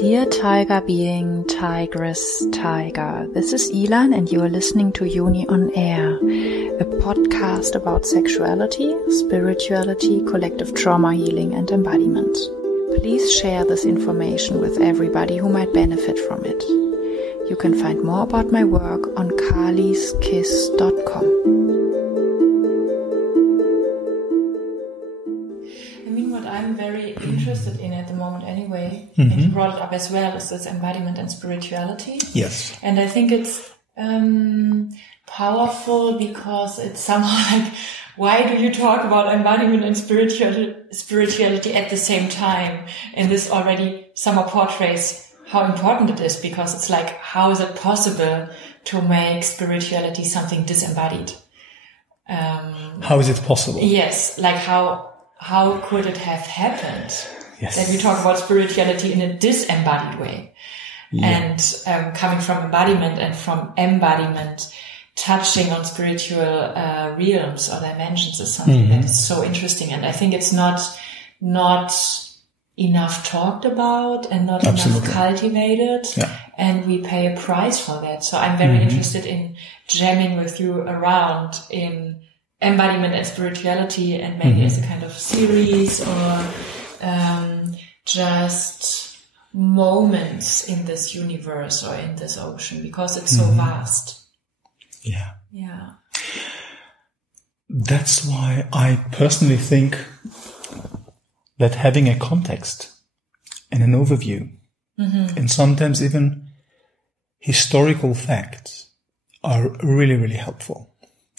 Dear Tiger Being, Tigress, Tiger, this is Eylam and you are listening to Yoni on Air, a podcast about sexuality, spirituality, collective trauma healing and embodiment. Please share this information with everybody who might benefit from it. You can find more about my work on kaliskiss.com. I'm very interested in at the moment anyway, and you brought it up as well, is this embodiment and spirituality. Yes. And I think it's powerful because it's somehow like, why do you talk about embodiment and spirituality at the same time? And this already somehow portrays how important it is, because it's like, how is it possible to make spirituality something disembodied? How is it possible? Yes, like how could it have happened? Yes. That we talk about spirituality in a disembodied way. Yeah. And coming from embodiment and from embodiment, touching on spiritual realms or dimensions is something that is so interesting. And I think it's not enough talked about and not enough cultivated. Yeah. And we pay a price for that. So I'm very interested in jamming with you around in embodiment and spirituality, and maybe as a kind of series or just moments in this universe or in this ocean, because it's so vast. Yeah. Yeah. That's why I personally think that having a context and an overview and sometimes even historical facts are really, really helpful.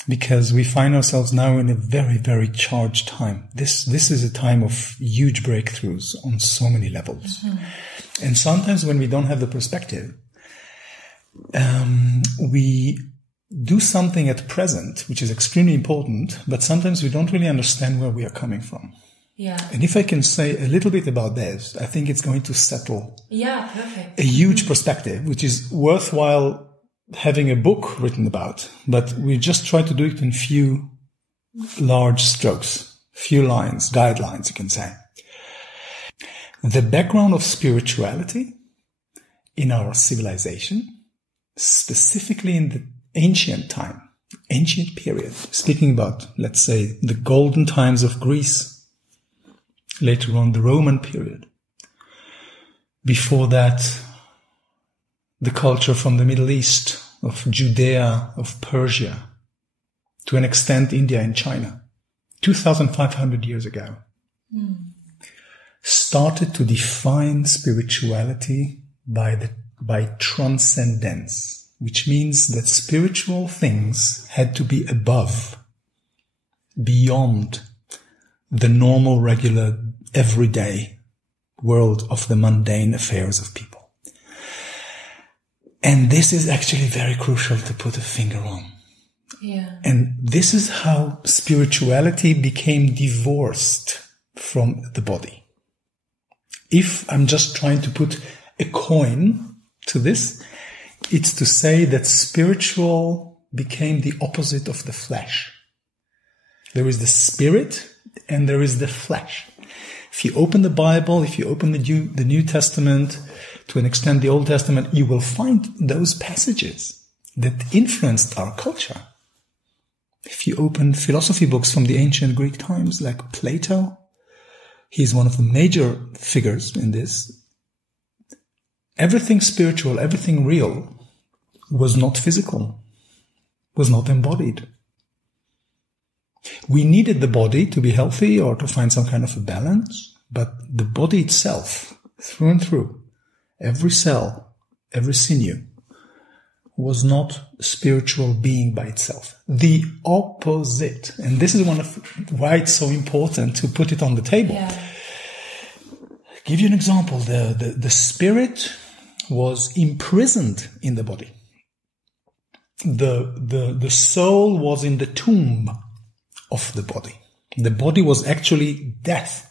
Because we find ourselves now in a very, very charged time. This is a time of huge breakthroughs on so many levels. And sometimes when we don't have the perspective, we do something at present, which is extremely important, but sometimes we don't really understand where we are coming from. Yeah. And if I can say a little bit about this, I think it's going to settle perfect. a huge perspective, which is worthwhile having a book written about, but we just try to do it in few large strokes, few lines, guidelines, you can say. The background of spirituality in our civilization, specifically in the ancient period, speaking about, let's say, the golden times of Greece, later on the Roman period. Before that, the culture from the Middle East, of Judea, of Persia, to an extent India and China, 2,500 years ago, started to define spirituality by transcendence, which means that spiritual things had to be above, beyond the normal, regular, everyday world of the mundane affairs of people. And this is actually very crucial to put a finger on. Yeah. And this is how spirituality became divorced from the body. If I'm just trying to put a coin to this, it's to say that spiritual became the opposite of the flesh. There is the spirit and there is the flesh. If you open the Bible, if you open the New Testament, to an extent the Old Testament, you will find those passages that influenced our culture. If you open philosophy books from the ancient Greek times, like Plato, he's one of the major figures in this. Everything spiritual, everything real was not physical, was not embodied. We needed the body to be healthy or to find some kind of a balance, but the body itself, through and through, every cell, every sinew, was not a spiritual being by itself. The opposite. And this is one of why it's so important to put it on the table. Yeah. Give you an example. The spirit was imprisoned in the body. The soul was in the tomb of the body. The body was actually death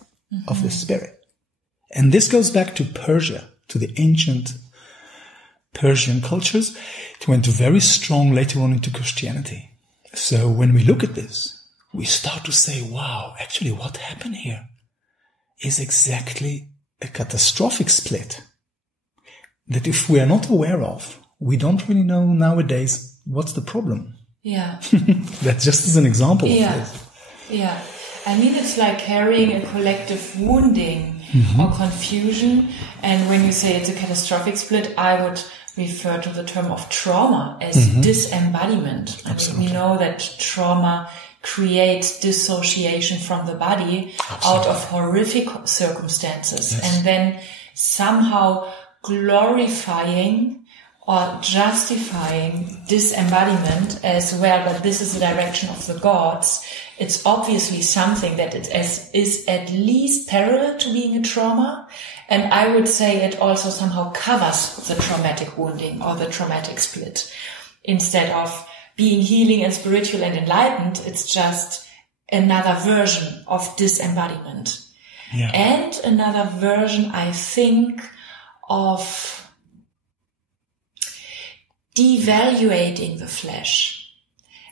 of the spirit. And this goes back to Persia, to the ancient Persian cultures. It went very strong later on into Christianity. So when we look at this, we start to say, wow, actually what happened here is exactly a catastrophic split that if we are not aware of, we don't really know nowadays what's the problem. Yeah. That's just as an example of this. Yeah. I mean, it's like carrying a collective wounding or confusion. And when you say it's a catastrophic split, I would refer to the term of trauma as disembodiment. I mean, we know that trauma creates dissociation from the body out of horrific circumstances, and then somehow glorifying or justifying disembodiment as well. But this is the direction of the gods. It's obviously something that is at least parallel to being a trauma. And I would say it also somehow covers the traumatic wounding or the traumatic split. Instead of being healing and spiritual and enlightened, it's just another version of disembodiment. Yeah. And another version, I think, of devaluating the flesh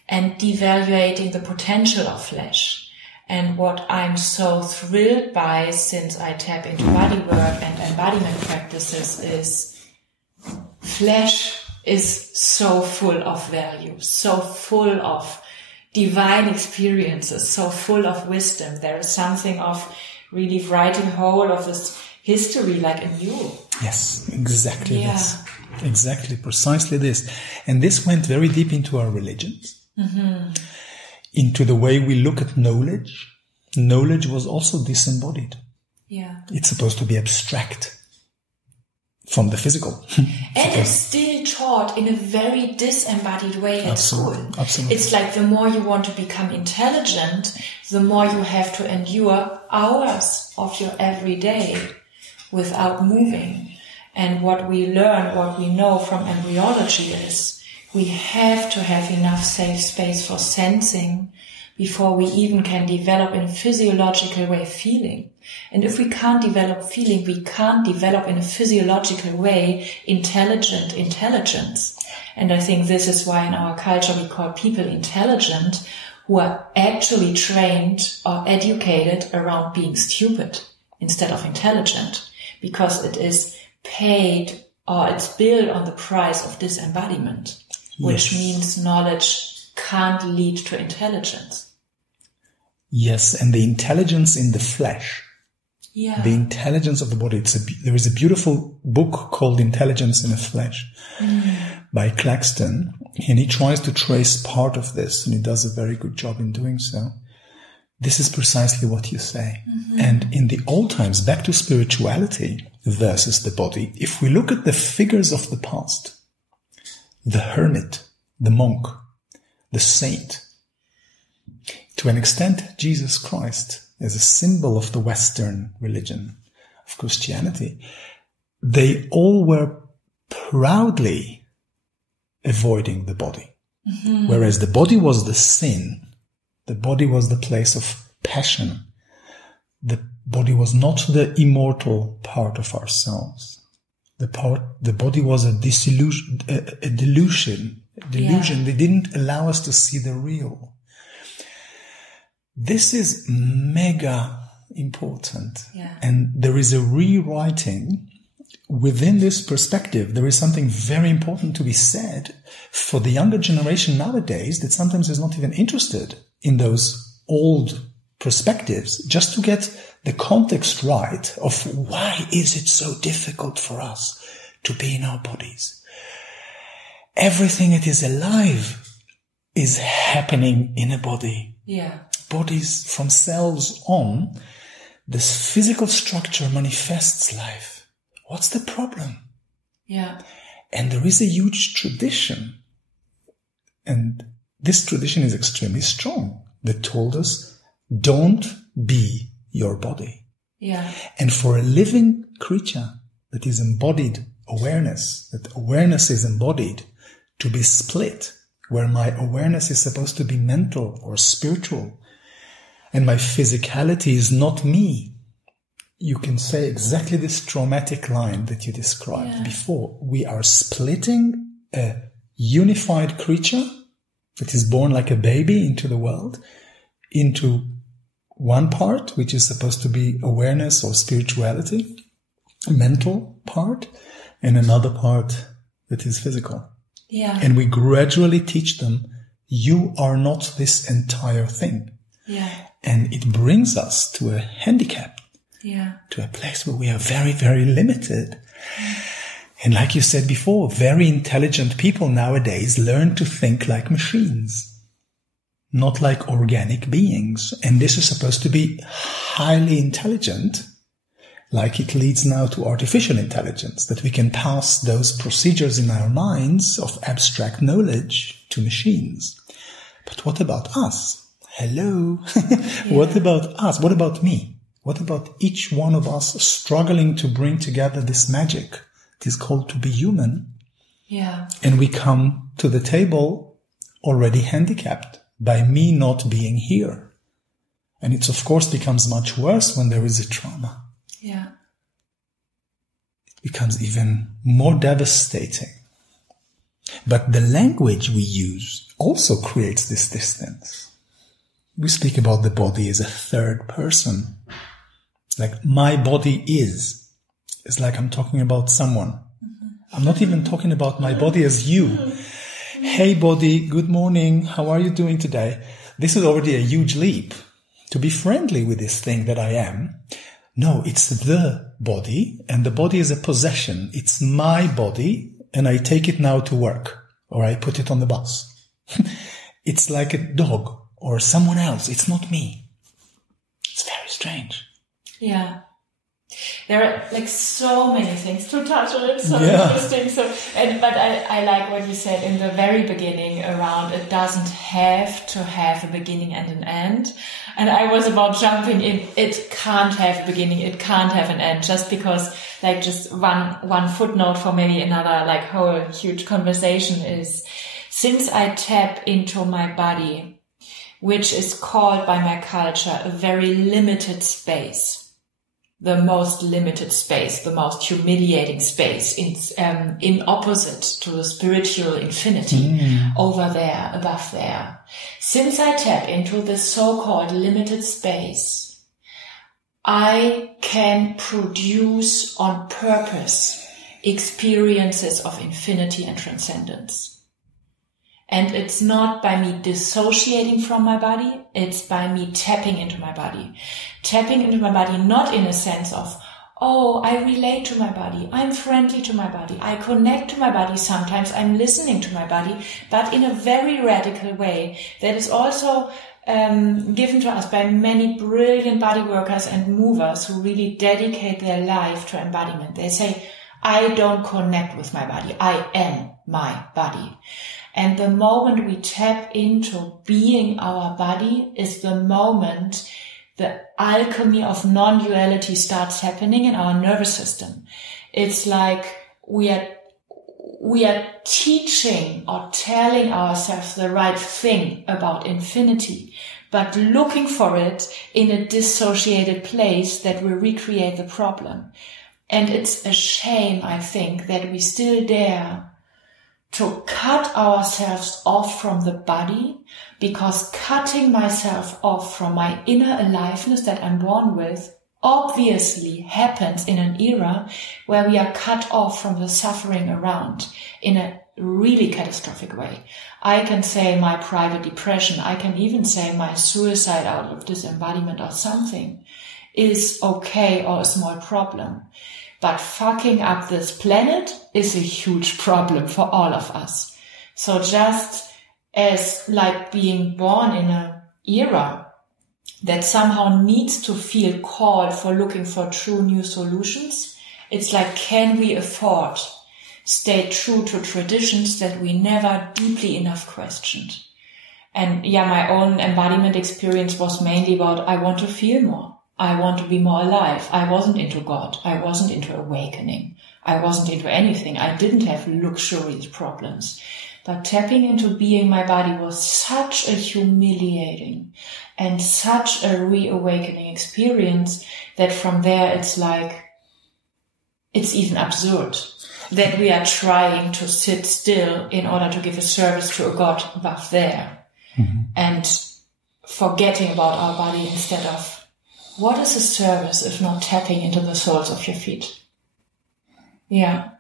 and devaluating the potential of flesh. And what I'm so thrilled by since I tap into bodywork and embodiment practices is flesh is so full of value, so full of divine experiences, so full of wisdom. There is something of really writing whole of this history like anew. Yes, exactly this. Exactly, precisely this. And this went very deep into our religions, into the way we look at knowledge. Knowledge was also disembodied. Yeah. It's supposed to be abstract from the physical. And it's still taught in a very disembodied way at school. Absolutely. It's like the more you want to become intelligent, the more you have to endure hours of your everyday without moving. And what we learn, what we know from embryology is we have to have enough safe space for sensing before we even can develop in a physiological way feeling. And if we can't develop feeling, we can't develop in a physiological way intelligent intelligence. And I think this is why in our culture we call people intelligent who are actually trained or educated around being stupid instead of intelligent, because it is paid or it's built on the price of disembodiment, which means knowledge can't lead to intelligence. Yes, and the intelligence in the flesh, the intelligence of the body. There is a beautiful book called Intelligence in the Flesh by Claxton, and he tries to trace part of this, and he does a very good job in doing so. This is precisely what you say. And in the old times, back to spirituality versus the body, if we look at the figures of the past, the hermit, the monk, the saint, to an extent, Jesus Christ, as a symbol of the Western religion, of Christianity, they all were proudly avoiding the body. Whereas the body was the sin, the body was the place of passion. The body was not the immortal part of ourselves. The body was a delusion. They didn't allow us to see the real. This is mega important. And there is a rewriting within this perspective. There is something very important to be said for the younger generation nowadays that sometimes is not even interested in those old perspectives, just to get the context right of why is it so difficult for us to be in our bodies. Everything that is alive is happening in a body. Bodies from cells on, this physical structure manifests life. What's the problem? And there is a huge tradition, and this tradition is extremely strong, that told us, don't be your body. And for a living creature that is embodied awareness, that awareness is embodied, to be split, where my awareness is supposed to be mental or spiritual, and my physicality is not me. You can say exactly this traumatic line that you described before. We are splitting a unified creature that is born like a baby into the world into one part, which is supposed to be awareness or spirituality, mental part and another part that is physical. Yeah. And we gradually teach them, you are not this entire thing. Yeah. And it brings us to a handicap. Yeah. To a place where we are very, very limited. And like you said before, very intelligent people nowadays learn to think like machines, not like organic beings. And this is supposed to be highly intelligent, like it leads now to artificial intelligence, that we can pass those procedures in our minds of abstract knowledge to machines. But what about us? Hello. Yeah. What about us? What about me? What about each one of us struggling to bring together this magic? It is called to be human. Yeah. And we come to the table already handicapped by me not being here. And it of course becomes much worse when there is a trauma. Yeah. It becomes even more devastating. But the language we use also creates this distance. We speak about the body as a third person. Like my body is. It's like I'm talking about someone. Mm-hmm. I'm not even talking about my body as you. Mm-hmm. Hey body, good morning. How are you doing today? This is already a huge leap to be friendly with this thing that I am. No, it's the body, and the body is a possession. It's my body, and I take it now to work, or I put it on the bus. It's like a dog or someone else. It's not me. It's very strange. Yeah. There are like so many things to touch on. It's so interesting. But I like what you said in the very beginning around it doesn't have to have a beginning and an end. And I was about jumping in. It can't have a beginning. It can't have an end. Just because, like, just one footnote for maybe another like whole huge conversation is, since I tap into my body, which is called by my culture a very limited space. The most limited space, the most humiliating space in opposite to the spiritual infinity over there, above there. Since I tap into this so-called limited space, I can produce on purpose experiences of infinity and transcendence. And it's not by me dissociating from my body, it's by me tapping into my body. Tapping into my body not in a sense of, oh, I relate to my body, I'm friendly to my body, I connect to my body sometimes, I'm listening to my body, but in a very radical way that is also given to us by many brilliant body workers and movers who really dedicate their life to embodiment. They say, I don't connect with my body, I am my body. And the moment we tap into being our body is the moment the alchemy of non-duality starts happening in our nervous system. It's like we are teaching or telling ourselves the right thing about infinity, but looking for it in a dissociated place that will recreate the problem. And it's a shame, I think, that we still dare to cut ourselves off from the body, because cutting myself off from my inner aliveness that I'm born with obviously happens in an era where we are cut off from the suffering around in a really catastrophic way. I can say my private depression, I can even say my suicide out of disembodiment or something is okay or a small problem. But fucking up this planet is a huge problem for all of us. So just as like being born in an era that somehow needs to feel called for looking for true new solutions, it's like, can we afford stay true to traditions that we never deeply enough questioned? And yeah, my own embodiment experience was mainly about, I want to feel more. I want to be more alive. I wasn't into God. I wasn't into awakening. I wasn't into anything. I didn't have luxurious problems. But tapping into being my body was such a humiliating and such a reawakening experience that from there it's like, it's even absurd that we are trying to sit still in order to give a service to a God above there and forgetting about our body instead of, what is a service if not tapping into the soles of your feet? Yeah.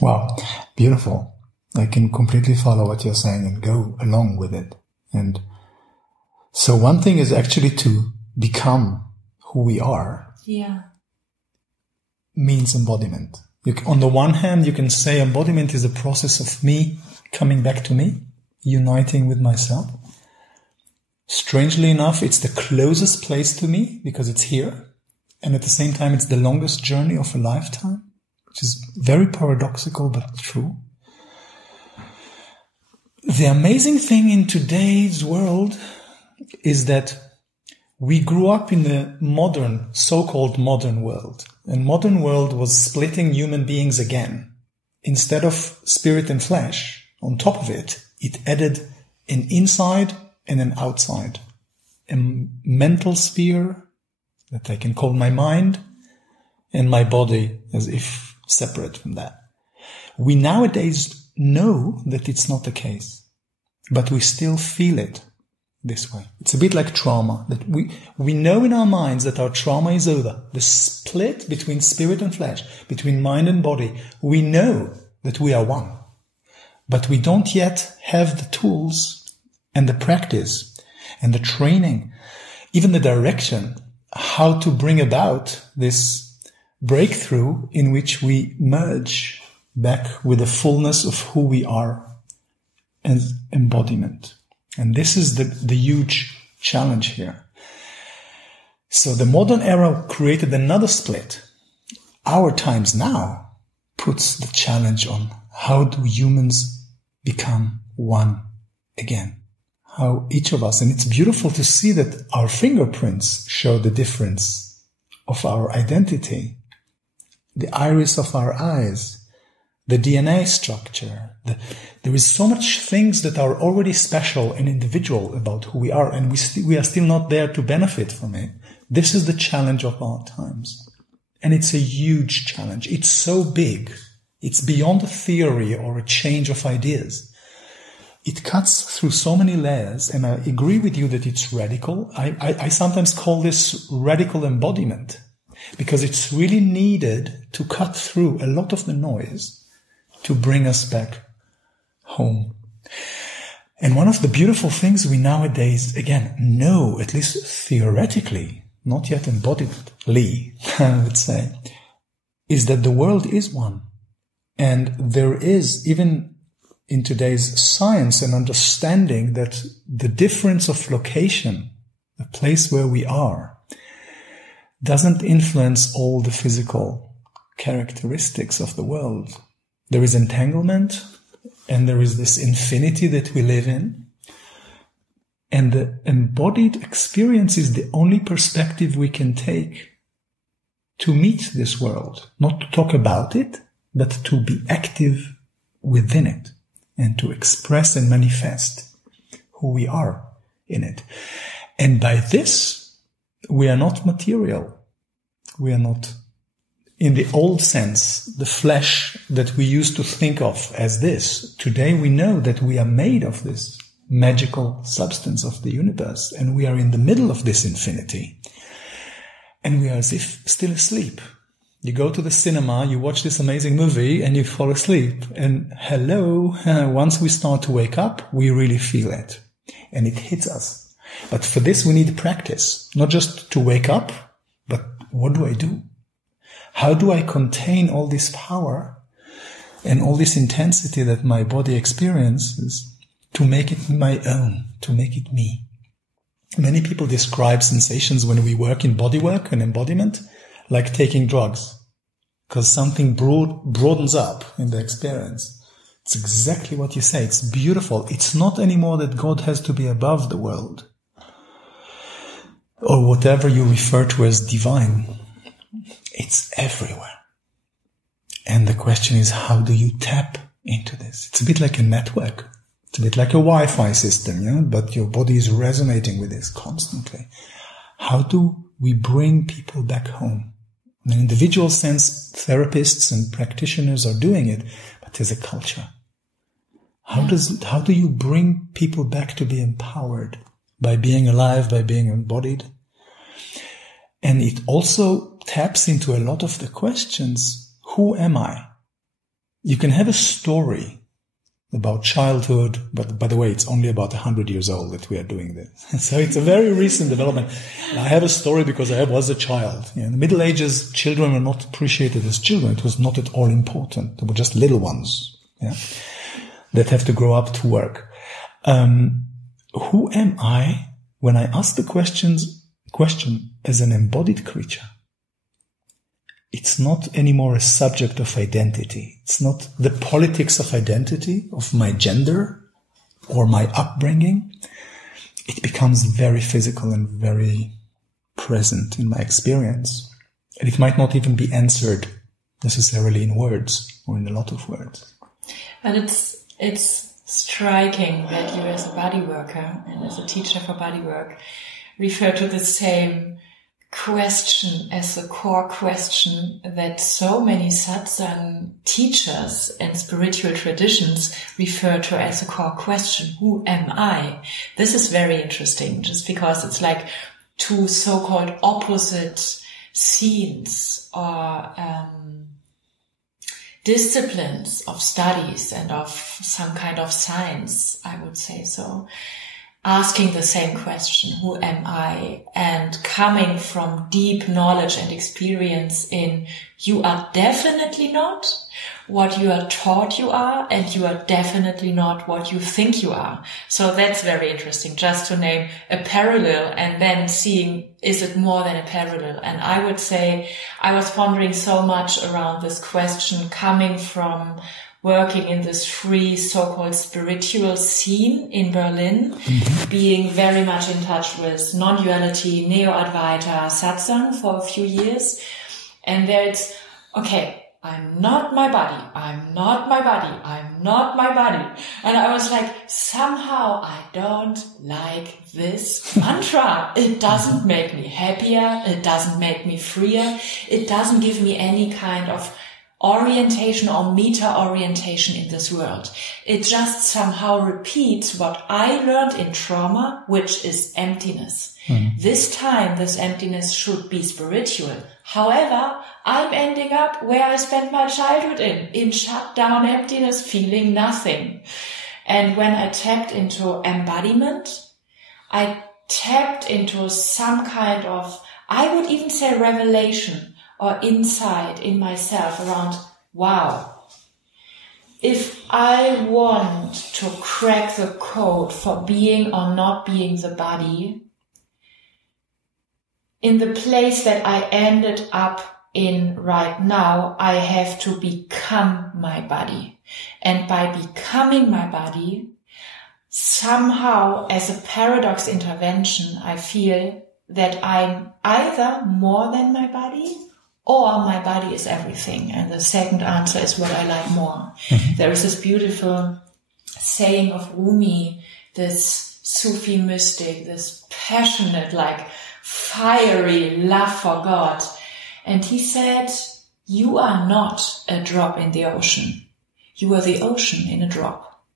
Wow. Beautiful. I can completely follow what you're saying and go along with it. And so one thing is actually to become who we are. Yeah. Means embodiment. On the one hand, you can say embodiment is a process of me coming back to me, uniting with myself. Strangely enough, it's the closest place to me because it's here. And at the same time, it's the longest journey of a lifetime, which is very paradoxical, but true. The amazing thing in today's world is that we grew up in the modern, so-called modern world. And modern world was splitting human beings again. Instead of spirit and flesh, on top of it, it added an inside and an outside. A mental sphere that I can call my mind, and my body as if separate from that. We nowadays know that it's not the case, but we still feel it this way. It's a bit like trauma, that we know in our minds that our trauma is over. The split between spirit and flesh, between mind and body, we know that we are one. But we don't yet have the tools and the practice and the training, even the direction, how to bring about this breakthrough in which we merge back with the fullness of who we are as embodiment. And this is the huge challenge here. So the modern era created another split. Our times now puts the challenge on how do humans become one again? How each of us, and it's beautiful to see that our fingerprints show the difference of our identity, the iris of our eyes, the DNA structure. There is so much things that are already special and individual about who we are, and we are still not there to benefit from it. This is the challenge of our times. And it's a huge challenge. It's so big. It's beyond a theory or a change of ideas. It cuts through so many layers, and I agree with you that it's radical. I sometimes call this radical embodiment, because it's really needed to cut through a lot of the noise to bring us back home. And one of the beautiful things we nowadays, again, know, at least theoretically, not yet embodiedly, I would say, is that the world is one. And there is, even in today's science, an understanding that the difference of location, the place where we are, doesn't influence all the physical characteristics of the world. There is entanglement, and there is this infinity that we live in. And the embodied experience is the only perspective we can take to meet this world. Not to talk about it, but to be active within it and to express and manifest who we are in it. And by this, we are not material. We are not, in the old sense, the flesh that we used to think of as this. Today we know that we are made of this magical substance of the universe, and we are in the middle of this infinity. And we are as if still asleep. You go to the cinema, you watch this amazing movie, and you fall asleep. And hello, once we start to wake up, we really feel it. And it hits us. But for this, we need practice. Not just to wake up, but what do I do? How do I contain all this power and all this intensity that my body experiences to make it my own, to make it me? Many people describe sensations when we work in bodywork and embodiment like taking drugs, because something broadens up in the experience. It's exactly what you say. It's beautiful. It's not anymore that God has to be above the world or whatever you refer to as divine. It's everywhere. And the question is, how do you tap into this? It's a bit like a network. It's a bit like a Wi-Fi system, yeah? But your body is resonating with this constantly. How do we bring people back home? In an individual sense, therapists and practitioners are doing it, but there's a culture. How do you bring people back to be empowered by being alive, by being embodied? And it also taps into a lot of the questions. who am I? You can have a story about childhood, but by the way, it's only about 100 years old that we are doing this. So it's a very recent development. And I have a story because I was a child. In the Middle Ages, children were not appreciated as children. It was not at all important. They were just little ones, that have to grow up to work. Who am I when I ask the question as an embodied creature? It's not anymore a subject of identity. It's not the politics of identity, of my gender or my upbringing. It becomes very physical and very present in my experience. And it might not even be answered necessarily in words or in a lot of words. But it's striking that you as a body worker and as a teacher for body work refer to the same question as the core question that so many satsang teachers and spiritual traditions refer to as a core question. Who am I? This is very interesting just because it's like two so-called opposite scenes or disciplines of studies and of some kind of science, I would say so. Asking the same question, who am I? And coming from deep knowledge and experience in you are definitely not what you are taught you are, and you are definitely not what you think you are. So that's very interesting, just to name a parallel and then seeing, is it more than a parallel? And I would say I was pondering so much around this question coming from working in this free so-called spiritual scene in Berlin, being very much in touch with non-duality, Neo-Advaita, satsang for a few years. And there it's, okay, I'm not my body, I'm not my body, I'm not my body. And I was like, somehow I don't like this mantra. It doesn't make me happier, it doesn't make me freer, it doesn't give me any kind of orientation or meta-orientation in this world. It just somehow repeats what I learned in trauma, which is emptiness. This time, this emptiness should be spiritual. However, I'm ending up where I spent my childhood in shut down emptiness, feeling nothing. And when I tapped into embodiment, I tapped into some kind of, I would even say revelation, or insight in myself around, wow, if I want to crack the code for being or not being the body, in the place that I ended up in right now, I have to become my body. And by becoming my body, somehow as a paradox intervention, I feel that I'm either more than my body, or my body is everything. And the second answer is what I like more. There is this beautiful saying of Rumi, this Sufi mystic, this passionate, like fiery love for God. And he said, you are not a drop in the ocean. You are the ocean in a drop.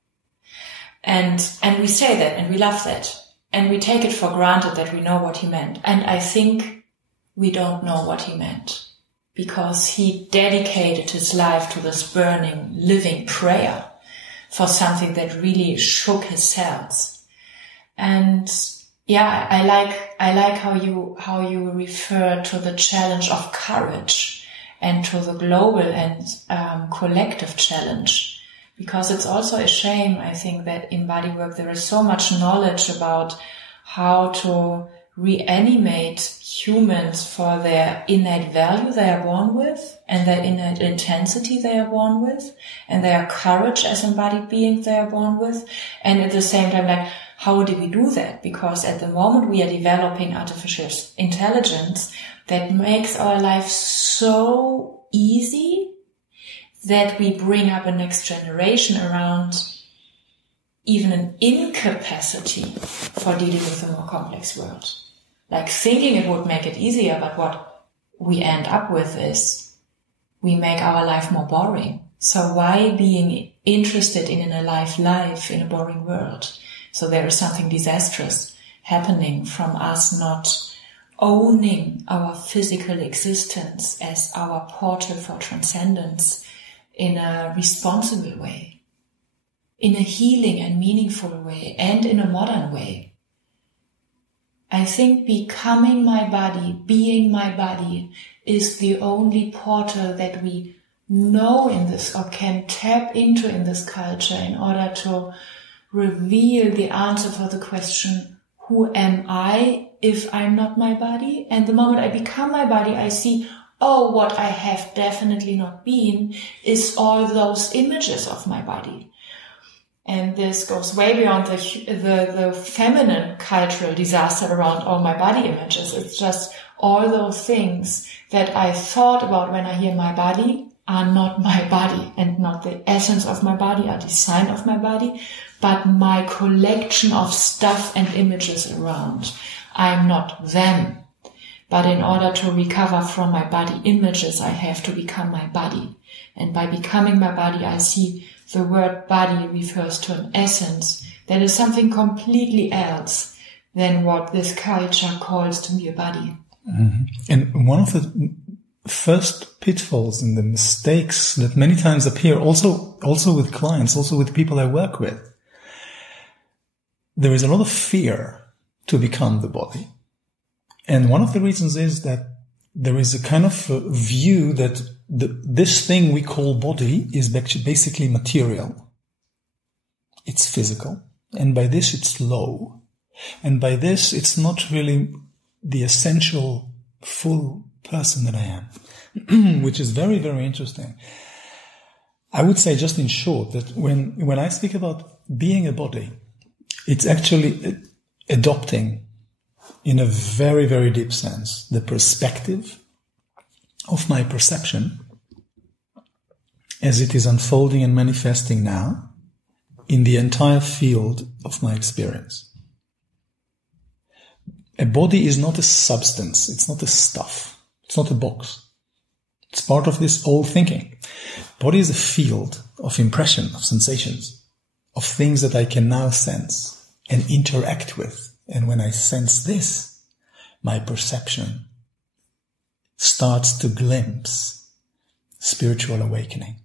And we say that and we love that. And we take it for granted that we know what he meant. And I think we don't know what he meant, because he dedicated his life to this burning, living prayer for something that really shook his cells. And yeah, I like how you refer to the challenge of courage and to the global and collective challenge, because it's also a shame, I think, that in bodywork there is so much knowledge about how to reanimate humans for their innate value they are born with, and their innate intensity they are born with, and their courage as embodied beings they are born with. And at the same time, like, how do we do that? Because at the moment we are developing artificial intelligence that makes our life so easy that we bring up a next generation around even an incapacity for dealing with a more complex world. Like thinking it would make it easier, but what we end up with is we make our life more boring. So why being interested in an alive life in a boring world? So there is something disastrous happening from us not owning our physical existence as our portal for transcendence in a responsible way, in a healing and meaningful way, and in a modern way. I think becoming my body, being my body, is the only portal that we know in this or can tap into in this culture in order to reveal the answer for the question, who am I if I'm not my body? And the moment I become my body, I see, oh, what I have definitely not been is all those images of my body. And this goes way beyond the feminine cultural disaster around all my body images. It's just all those things that I thought about when I hear my body are not my body and not the essence of my body, a design of my body, but my collection of stuff and images around. I'm not them. But in order to recover from my body images, I have to become my body. And by becoming my body, I see the word body refers to an essence that is something completely else than what this culture calls to be a body. Mm-hmm. And one of the first pitfalls and the mistakes that many times appear also with clients, also with people I work with, there is a lot of fear to become the body. And one of the reasons is that there is a kind of view that this thing we call body is basically material. It's physical. And by this, it's low. And by this, it's not really the essential full person that I am, which is very, very interesting. I would say just in short that when I speak about being a body, it's actually adopting in a very, very deep sense the perspective of my perception as it is unfolding and manifesting now in the entire field of my experience. A body is not a substance. It's not a stuff. It's not a box. It's part of this old thinking. Body is a field of impression, of sensations, of things that I can now sense and interact with. And when I sense this, my perception starts to glimpse spiritual awakening.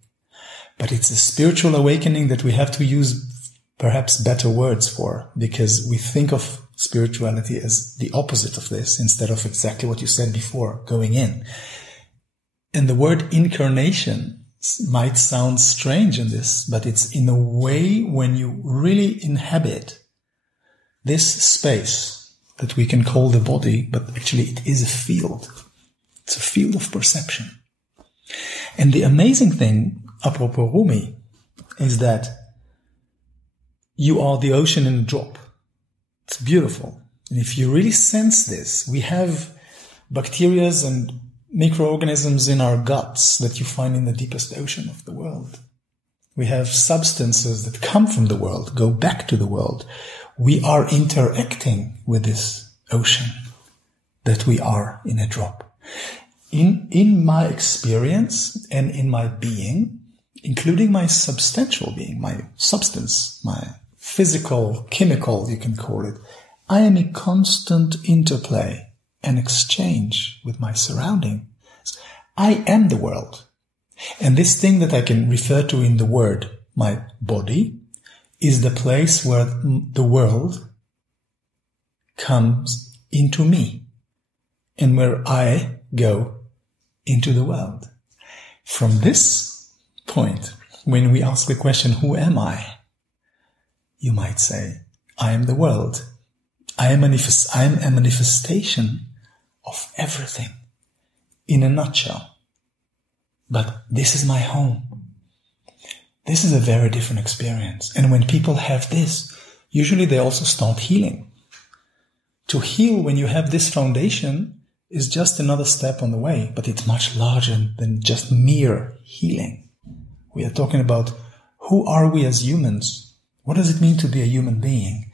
But it's a spiritual awakening that we have to use perhaps better words for, because we think of spirituality as the opposite of this instead of exactly what you said before, going in. And the word incarnation might sound strange in this, but it's in a way when you really inhabit this space that we can call the body, but actually it is a field. It's a field of perception. And the amazing thing, apropos Rumi, is that you are the ocean in a drop. It's beautiful. And if you really sense this, we have bacteria and microorganisms in our guts that you find in the deepest ocean of the world. We have substances that come from the world, go back to the world. We are interacting with this ocean that we are in a drop. In my experience and in my being, including my substantial being, my substance, my physical, chemical, you can call it, I am in constant interplay and exchange with my surrounding. I am the world. And this thing that I can refer to in the word, my body, is the place where the world comes into me and where I go into the world. From this point, when we ask the question, who am I? You might say, I am the world. I am a manifestation of everything in a nutshell. But this is my home. This is a very different experience. And when people have this, usually they also start healing. To heal when you have this foundation is just another step on the way, but it's much larger than just mere healing. We are talking about who are we as humans? What does it mean to be a human being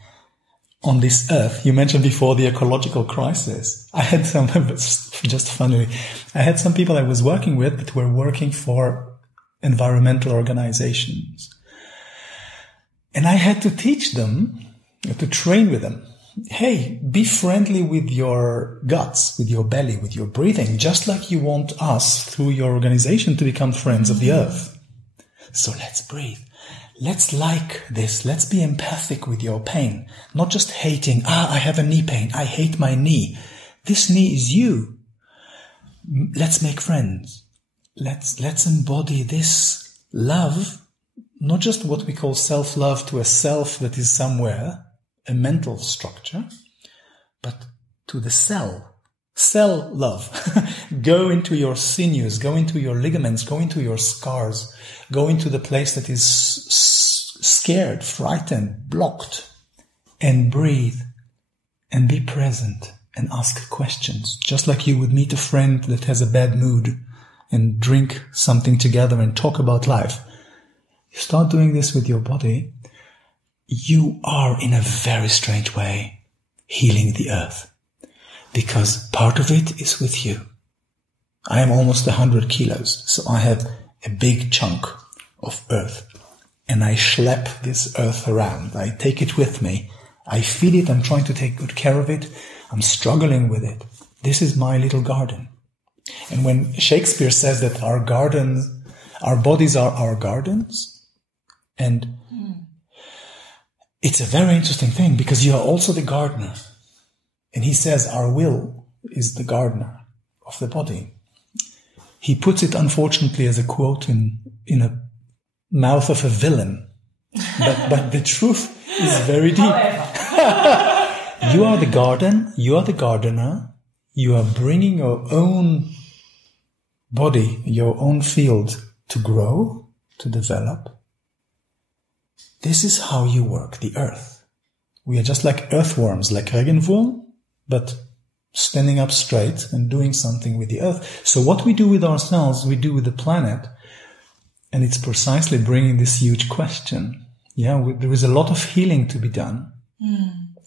on this earth? You mentioned before the ecological crisis. I had some, just funny, I had some people I was working with that were working for environmental organizations. And I had to teach them, to train with them hey, be friendly with your guts, with your belly, with your breathing, just like you want us through your organization to become friends of the earth. So let's breathe. Let's like this. Let's be empathic with your pain. Not just hating, I have a knee pain. I hate my knee. This knee is you. Let's make friends. Let's embody this love, not just what we call self-love to a self that is somewhere, a mental structure, but to the cell love. Go into your sinews, go into your ligaments, go into your scars, go into the place that is scared, frightened, blocked, and breathe and be present and ask questions, just like you would meet a friend that has a bad mood and drink something together and talk about life. You start doing this with your body, you are in a very strange way healing the earth, because part of it is with you. I am almost 100 kilos, so I have a big chunk of earth, and I schlep this earth around. I take it with me. I feed it. I'm trying to take good care of it. I'm struggling with it. This is my little garden. And when Shakespeare says that our bodies are our gardens, and it's a very interesting thing, because you are also the gardener. And he says our will is the gardener of the body. He puts it, unfortunately, as a quote in a mouth of a villain. But the truth is very deep. You are the garden, you are the gardener, you are bringing your own body, your own field to grow, to develop. This is how you work the earth. We are just like earthworms, like Regenwurm, but standing up straight and doing something with the earth. So what we do with ourselves, we do with the planet, and it's precisely bringing this huge question. Yeah, there is a lot of healing to be done,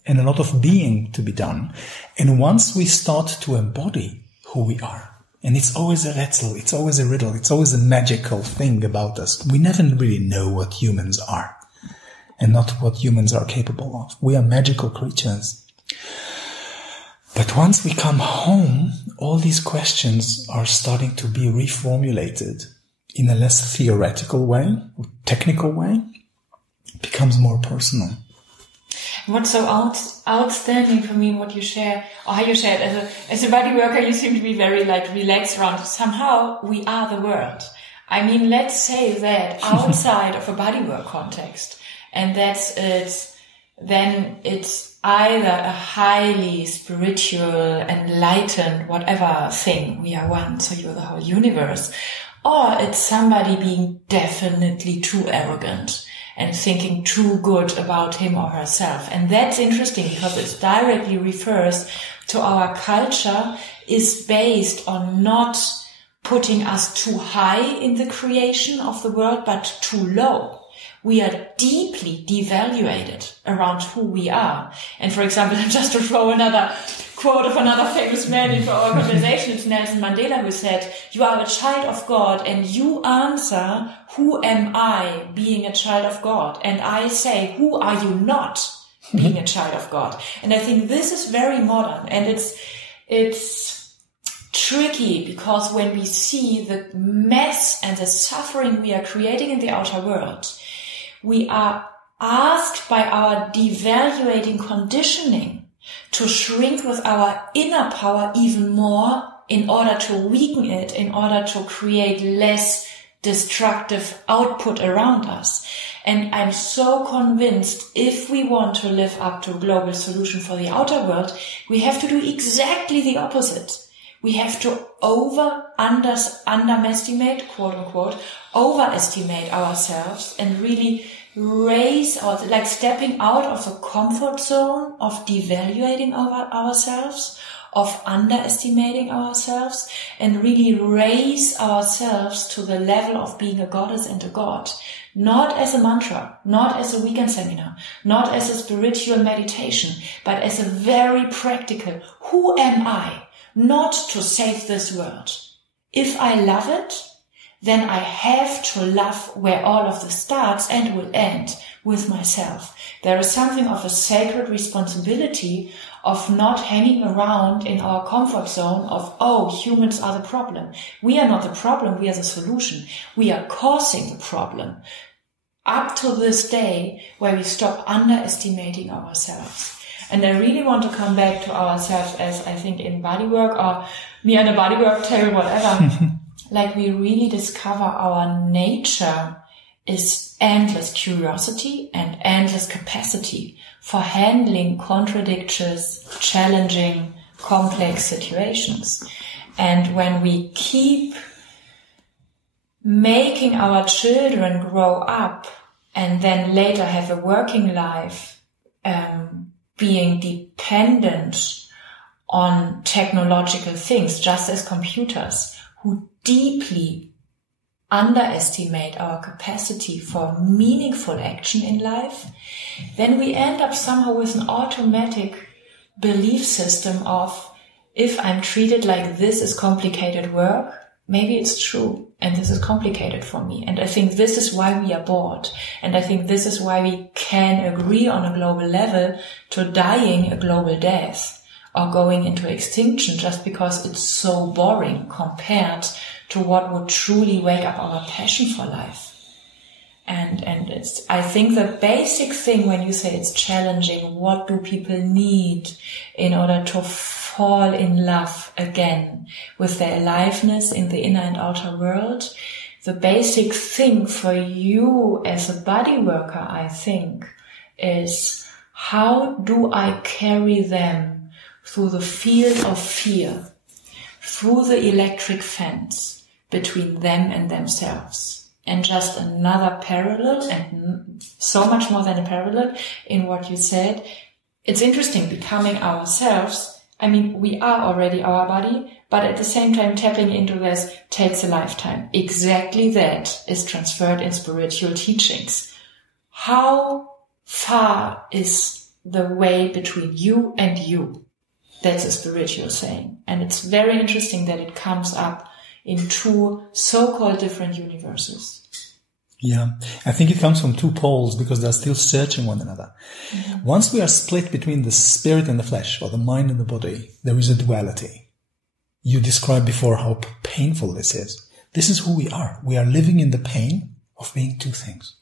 and a lot of being to be done. And once we start to embody who we are, and it's always a rätsel, it's always a riddle, it's always a magical thing about us. We never really know what humans are, and not what humans are capable of. We are magical creatures. But once we come home, all these questions are starting to be reformulated in a less theoretical way, or technical way. It becomes more personal. What's so outstanding for me, what you share, or how you share it, as a body worker, you seem to be very relaxed around. Somehow we are the world. I mean, let's say that outside of a bodywork context, and that's it, then it's either a highly spiritual, enlightened, whatever thing, we are one, so you're the whole universe, or it's somebody being definitely too arrogant and thinking too good about him or herself. And that's interesting because it directly refers to our culture is based on not putting us too high in the creation of the world, but too low. We are deeply devaluated around who we are. And for example, just to throw another quote of another famous man into our conversation, it's Nelson Mandela who said, "You are a child of God and you answer, who am I being a child of God?" And I say, who are you not being a child of God? And I think this is very modern, and it's tricky because when we see the mess and the suffering we are creating in the outer world, we are asked by our devaluating conditioning to shrink with our inner power even more in order to weaken it, in order to create less destructive output around us. And I'm so convinced if we want to live up to a global solution for the outer world, we have to do exactly the opposite. We have to underestimate, quote unquote, overestimate ourselves and really raise our, like stepping out of the comfort zone of devaluating ourselves, of underestimating ourselves, and really raise ourselves to the level of being a goddess and a god. Not as a mantra, not as a weekend seminar, not as a spiritual meditation, but as a very practical, who am I? Not to save this world. If I love it, then I have to love where all of this starts and will end, with myself. There is something of a sacred responsibility of not hanging around in our comfort zone of, oh, humans are the problem. We are not the problem, we are the solution. We are causing the problem. Up to this day where we stop underestimating ourselves. And I really want to come back to ourselves as I think in bodywork or me on a bodywork table, whatever. Like we really discover our nature is endless curiosity and endless capacity for handling contradictions, challenging, complex situations. And when we keep making our children grow up and then later have a working life, being dependent on technological things, just as computers, who deeply underestimate our capacity for meaningful action in life, then we end up somehow with an automatic belief system of, if I'm treated like this is complicated work, maybe it's true and this is complicated for me. And I think this is why we are bored. And I think this is why we can agree on a global level to dying a global death or going into extinction just because it's so boring compared to what would truly wake up our passion for life. And it's, I think the basic thing when you say it's challenging, what do people need in order to fall in love again with their aliveness in the inner and outer world? The basic thing for you as a body worker, I think, is how do I carry them through the field of fear, through the electric fence between them and themselves. And just another parallel, and so much more than a parallel in what you said. It's interesting, becoming ourselves. I mean, we are already our body, but at the same time tapping into this takes a lifetime. Exactly that is transferred in spiritual teachings. How far is the way between you and you? That's a spiritual saying. And it's very interesting that it comes up in two so-called different universes. Yeah, I think it comes from two poles because they're still searching one another. Mm-hmm. Once we are split between the spirit and the flesh, or the mind and the body, there is a duality. You described before how painful this is. This is who we are. We are living in the pain of being two things.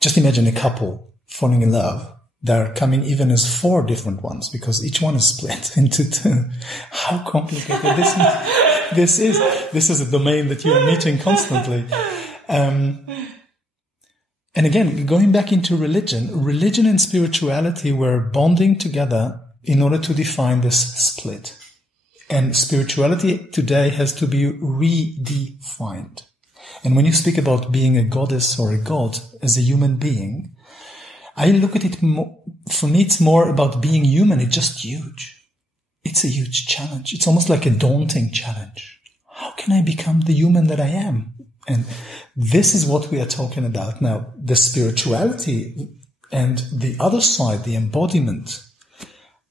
Just imagine a couple falling in love. They're coming even as four different ones because each one is split into two. How complicated this is. This is a domain that you are meeting constantly. And again, going back into religion and spirituality were bonding together in order to define this split. And spirituality today has to be redefined. And when you speak about being a goddess or a god as a human being, I look at it more, for me it's more about being human. It's just huge. It's a huge challenge. It's almost like a daunting challenge. How can I become the human that I am? And this is what we are talking about now. The spirituality and the other side, the embodiment,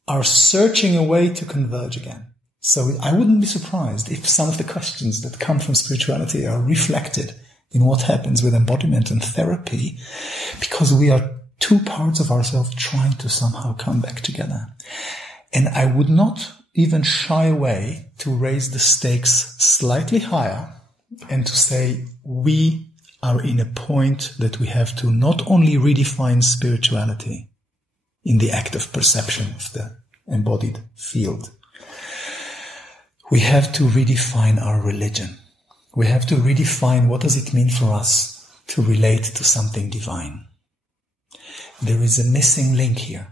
are searching a way to converge again. So I wouldn't be surprised if some of the questions that come from spirituality are reflected in what happens with embodiment and therapy, because we are two parts of ourselves trying to somehow come back together. And I would not even shy away to raise the stakes slightly higher and to say we are in a point that we have to not only redefine spirituality in the act of perception of the embodied field, we have to redefine our religion. We have to redefine what does it mean for us to relate to something divine. There is a missing link here.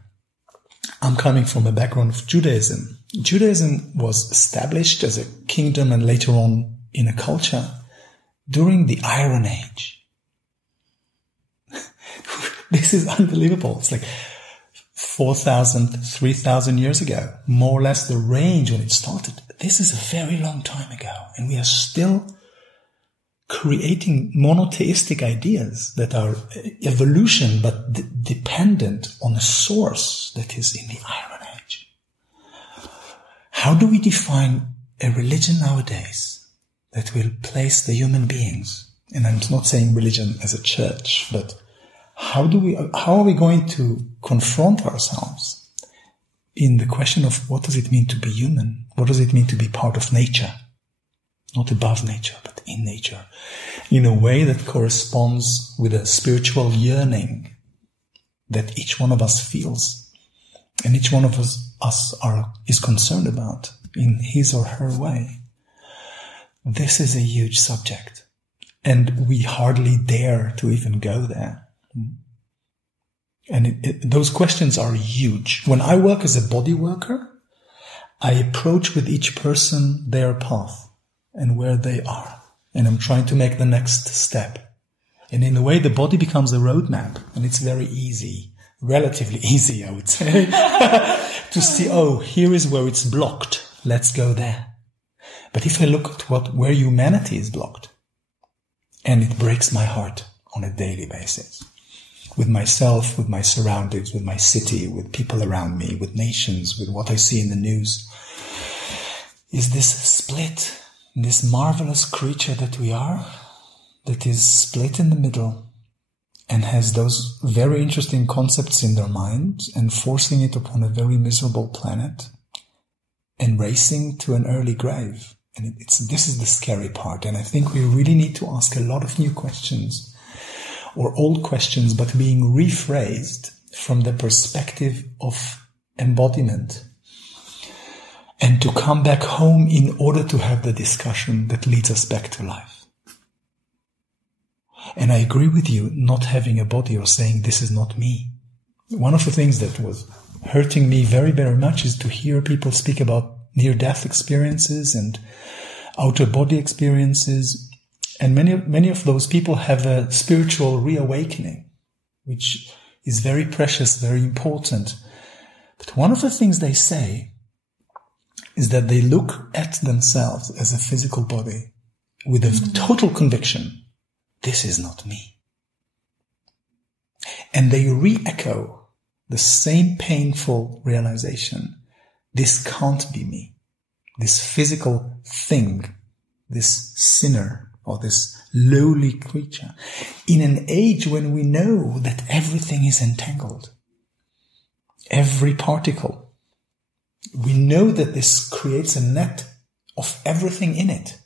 I'm coming from a background of Judaism. Judaism was established as a kingdom and later on in a culture during the Iron Age. This is unbelievable. It's like 4,000, 3,000 years ago, more or less the range when it started. This is a very long time ago, and we are still creating monotheistic ideas that are evolution but dependent on a source that is in the Iron Age. How do we define a religion nowadays that will place the human beings, and I'm not saying religion as a church, but how are we going to confront ourselves in the question of what does it mean to be human? What does it mean to be part of nature? Not above nature, but in nature, in a way that corresponds with a spiritual yearning that each one of us feels, and each one of us is concerned about in his or her way. This is a huge subject, and we hardly dare to even go there. And those questions are huge. When I work as a body worker, I approach with each person their path and where they are. And I'm trying to make the next step. And in a way, the body becomes a roadmap. And it's very easy, relatively easy, I would say, to see, oh, here is where it's blocked. Let's go there. But if I look at where humanity is blocked, and it breaks my heart on a daily basis, with myself, with my surroundings, with my city, with people around me, with nations, with what I see in the news, is this split, this marvelous creature that we are, that is split in the middle and has those very interesting concepts in their mind and forcing it upon a very miserable planet and racing to an early grave. And this is the scary part. And I think we really need to ask a lot of new questions, or old questions, but being rephrased from the perspective of embodiment, and to come back home in order to have the discussion that leads us back to life. And I agree with you, not having a body or saying this is not me. One of the things that was hurting me very, very much is to hear people speak about near-death experiences and outer body experiences. And many of those people have a spiritual reawakening, which is very precious, very important. But one of the things they say is that they look at themselves as a physical body with a total conviction, this is not me. And they re-echo the same painful realization, this can't be me. This physical thing, this sinner, or this lowly creature, in an age when we know that everything is entangled. Every particle. We know that this creates a net of everything in it.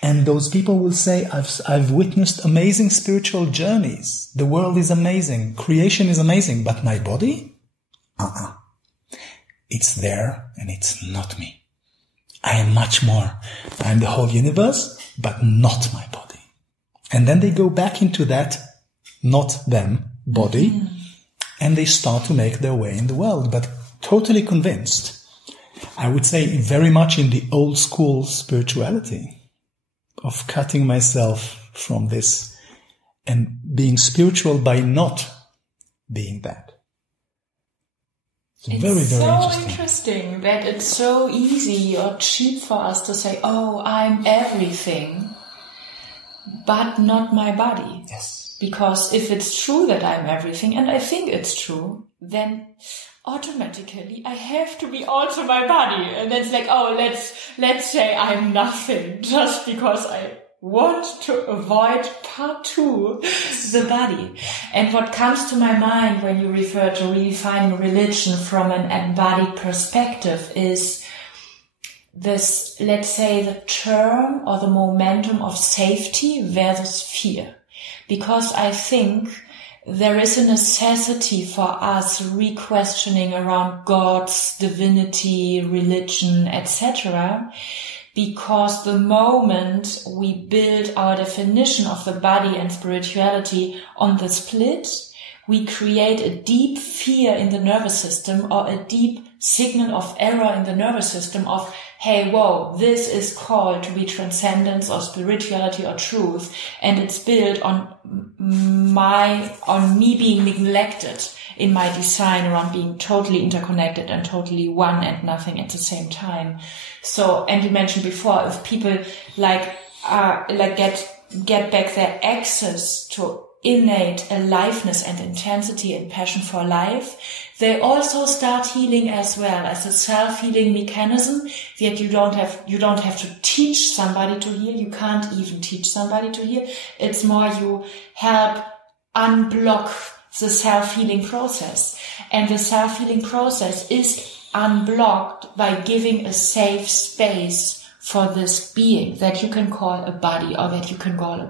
And those people will say, I've witnessed amazing spiritual journeys. The world is amazing. Creation is amazing. But my body? It's there and it's not me. I am much more. I am the whole universe, but not my body. And then they go back into that not them body, and they start to make their way in the world, but totally convinced. I would say very much in the old school spirituality of cutting myself from this and being spiritual by not being that. It's very, very interesting that it's so easy or cheap for us to say, oh, I'm everything, but not my body. Yes. Because if it's true that I'm everything, and I think it's true, then automatically I have to be also my body. And it's like, oh, let's say I'm nothing just because I want to avoid part two, the body. And what comes to my mind when you refer to redefining religion from an embodied perspective is this, let's say, the term or the momentum of safety versus fear. Because I think there is a necessity for us re-questioning around God's divinity, religion, etc., because the moment we build our definition of the body and spirituality on the split, we create a deep fear in the nervous system, or a deep signal of error in the nervous system of, hey, whoa, this is called to be transcendence or spirituality or truth, and it's built on me being neglected in my design around being totally interconnected and totally one and nothing at the same time. So, and you mentioned before, if people get back their access to innate aliveness and intensity and passion for life, they also start healing as well as a self-healing mechanism that you don't have to teach somebody to heal. You can't even teach somebody to heal. It's more you help unblock the self-healing process. And the self-healing process is unblocked by giving a safe space for this being that you can call a body, or that you can call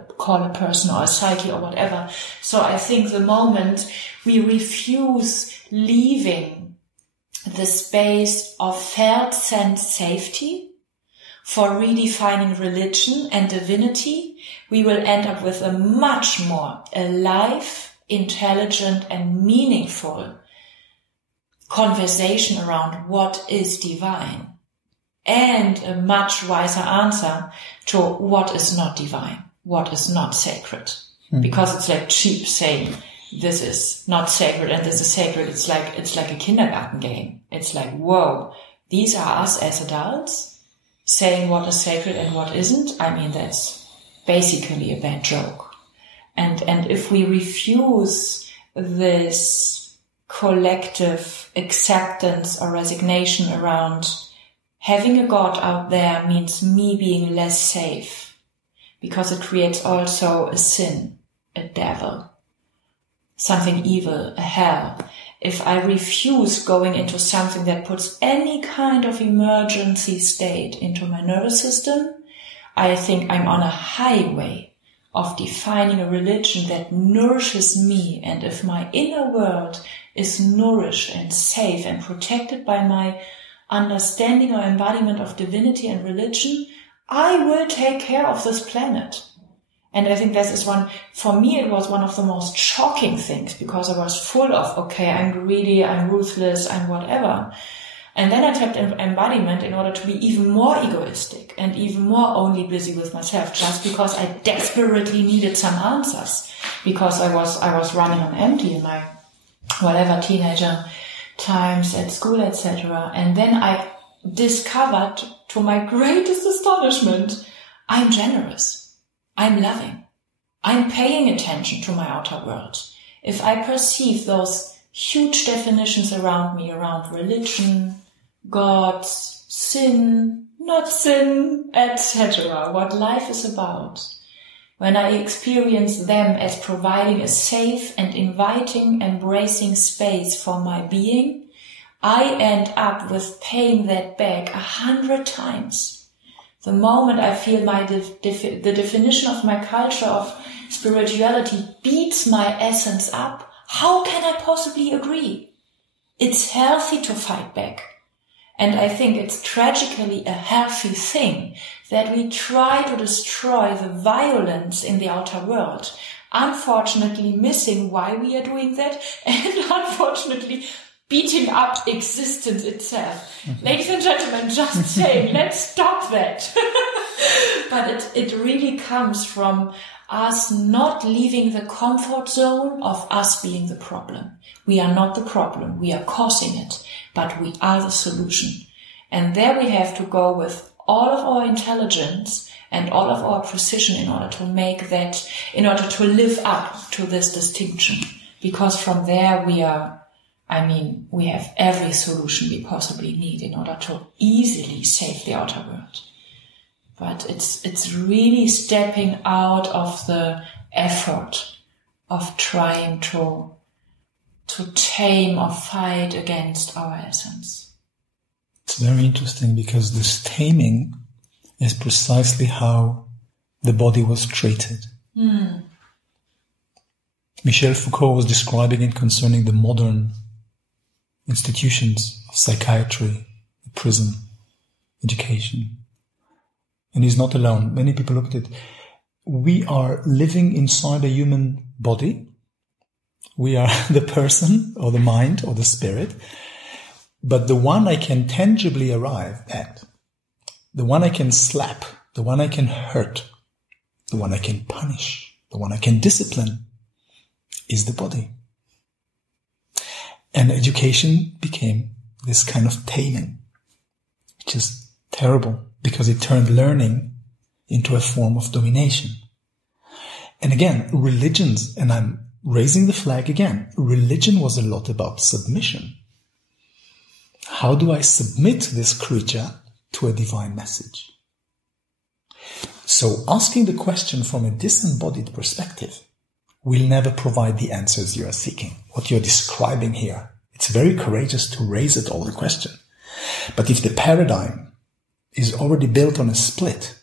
a person or a psyche or whatever. So I think the moment we refuse leaving the space of felt sense safety for redefining religion and divinity, we will end up with a much more alive, intelligent and meaningful conversation around what is divine, and a much wiser answer to what is not divine, what is not sacred. Because it's like cheap saying this is not sacred and this is sacred. It's like a kindergarten game. It's like, whoa, these are us as adults saying what is sacred and what isn't. I mean, that's basically a bad joke. And if we refuse this collective acceptance or resignation around having a God out there means me being less safe, because it creates also a sin, a devil, something evil, a hell. If I refuse going into something that puts any kind of emergency state into my nervous system, I think I'm on a highway of defining a religion that nourishes me. And if my inner world is nourished and safe and protected by my understanding or embodiment of divinity and religion, I will take care of this planet. And I think this is for me, it was one of the most shocking things, because I was full of, okay, I'm greedy, I'm ruthless, I'm whatever. And then I tapped embodiment in order to be even more egoistic and even more only busy with myself, just because I desperately needed some answers, because I was running on empty in my whatever teenager times at school, etc. And then I discovered, to my greatest astonishment, I'm generous. I'm loving. I'm paying attention to my outer world. If I perceive those huge definitions around me, around religion, God, sin, not sin, etc., what life is about, when I experience them as providing a safe and inviting, embracing space for my being, I end up with paying that back 100 times. The moment I feel the definition of my culture of spirituality beats my essence up, how can I possibly agree? It's healthy to fight back. And I think it's tragically a healthy thing that we try to destroy the violence in the outer world, unfortunately missing why we are doing that, and unfortunately beating up existence itself. Mm-hmm. Ladies and gentlemen, just saying, let's stop that. But it really comes from us not leaving the comfort zone of us being the problem. We are not the problem. We are causing it, but we are the solution. And there we have to go with all of our intelligence and all of our precision in order to make that, in order to live up to this distinction. Because from there we have every solution we possibly need in order to easily save the outer world. But it's really stepping out of the effort of trying to tame or fight against our essence. It's very interesting, because this taming is precisely how the body was treated. Michel Foucault was describing it concerning the modern institutions of psychiatry, the prison, education. And he's not alone. Many people look at it. We are living inside a human body. We are the person or the mind or the spirit. But the one I can tangibly arrive at, the one I can slap, the one I can hurt, the one I can punish, the one I can discipline, is the body. And education became this kind of taming, which is terrible, because it turned learning into a form of domination. And again, religions, and I'm raising the flag again. Religion was a lot about submission. How do I submit this creature to a divine message? So asking the question from a disembodied perspective will never provide the answers you are seeking. What you're describing here, it's very courageous to raise it all the question. But if the paradigm is already built on a split,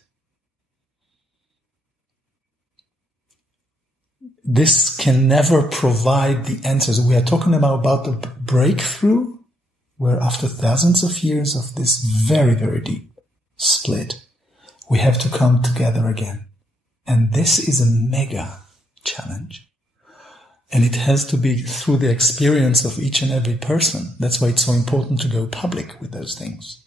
this can never provide the answers. We are talking about the breakthrough where after thousands of years of this very, very deep split, we have to come together again. And this is a mega challenge. And it has to be through the experience of each and every person. That's why it's so important to go public with those things.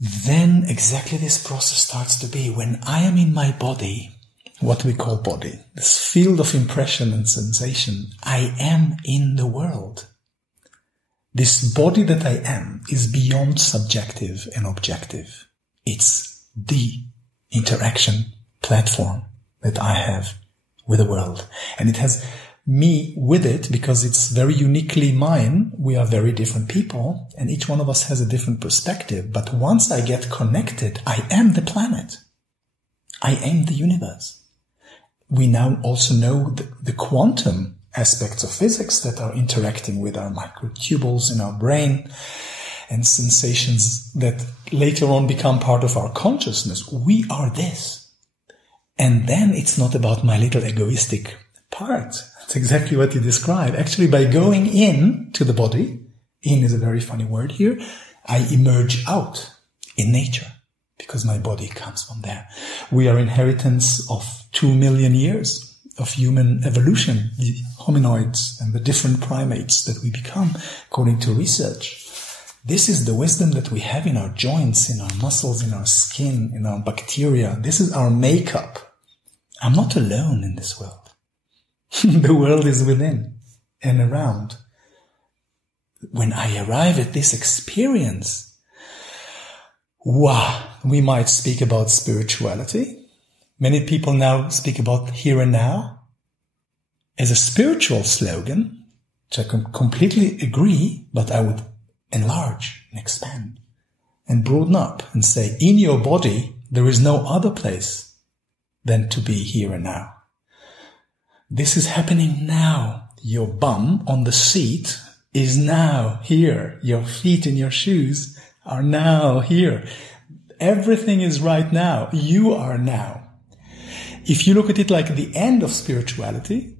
Then exactly this process starts to be when I am in my body, what we call body, this field of impression and sensation, I am in the world. This body that I am is beyond subjective and objective. It's the interaction platform that I have with the world. And it has me with it because it's very uniquely mine. We are very different people and each one of us has a different perspective. But once I get connected, I am the planet. I am the universe. We now also know the quantum aspects of physics that are interacting with our microtubules in our brain and sensations that later on become part of our consciousness. We are this. And then it's not about my little egoistic part. That's exactly what you describe. Actually, by going in to the body, in is a very funny word here, I emerge out in nature because my body comes from there. We are inheritance of 2 million years of human evolution, the hominoids and the different primates that we become according to research. This is the wisdom that we have in our joints, in our muscles, in our skin, in our bacteria. This is our makeup. I'm not alone in this world. The world is within and around. When I arrive at this experience, wow, we might speak about spirituality. Many people now speak about here and now as a spiritual slogan, which I can completely agree, but I would enlarge and expand and broaden up and say, in your body, there is no other place than to be here and now. This is happening now. Your bum on the seat is now here. Your feet in your shoes are now here. Everything is right now. You are now. If you look at it like the end of spirituality,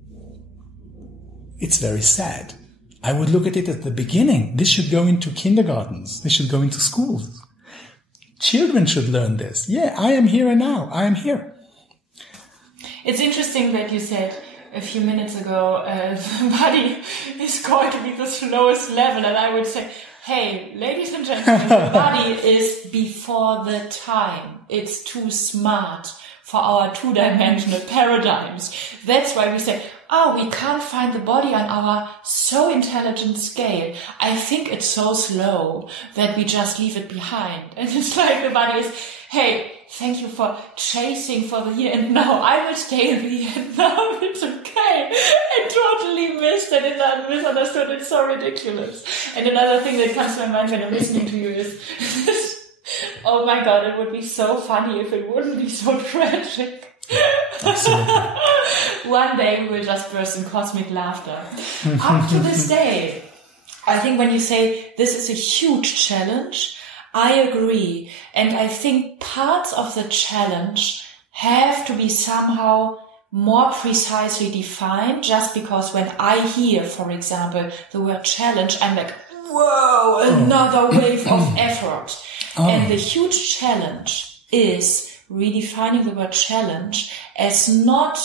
it's very sad. I would look at it at the beginning. This should go into kindergartens. This should go into schools. Children should learn this. Yeah, I am here and now. I am here. It's interesting that you said a few minutes ago, the body is going to be the slowest level. And I would say, hey, ladies and gentlemen, the body is before the time. It's too smart for our two-dimensional paradigms. That's why we say, we can't find the body on our so intelligent scale. I think it's so slow that we just leave it behind. And it's like the body is, hey, thank you for chasing for the here and now. I will stay in the here and now. It's okay. I totally missed it and misunderstood. It's so ridiculous. And another thing that comes to my mind when I'm listening to you is oh my God, it would be so funny if it wouldn't be so tragic. One day we will just burst in cosmic laughter. Up to this day, I think when you say this is a huge challenge, I agree. And I think parts of the challenge have to be somehow more precisely defined, just because when I hear, for example, the word challenge, I'm like, whoa, another wave of effort. And the huge challenge is redefining the word challenge as not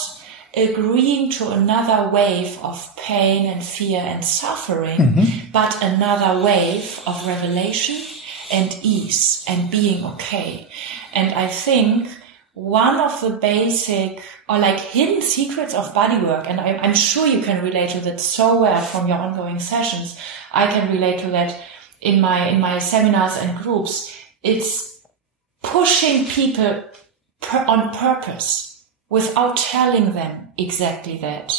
agreeing to another wave of pain and fear and suffering, but another wave of revelation and ease and being okay. And I think one of the basic or like hidden secrets of bodywork, and I'm sure you can relate to that so well from your ongoing sessions. I can relate to that in my seminars and groups. It's pushing people on purpose without telling them exactly that.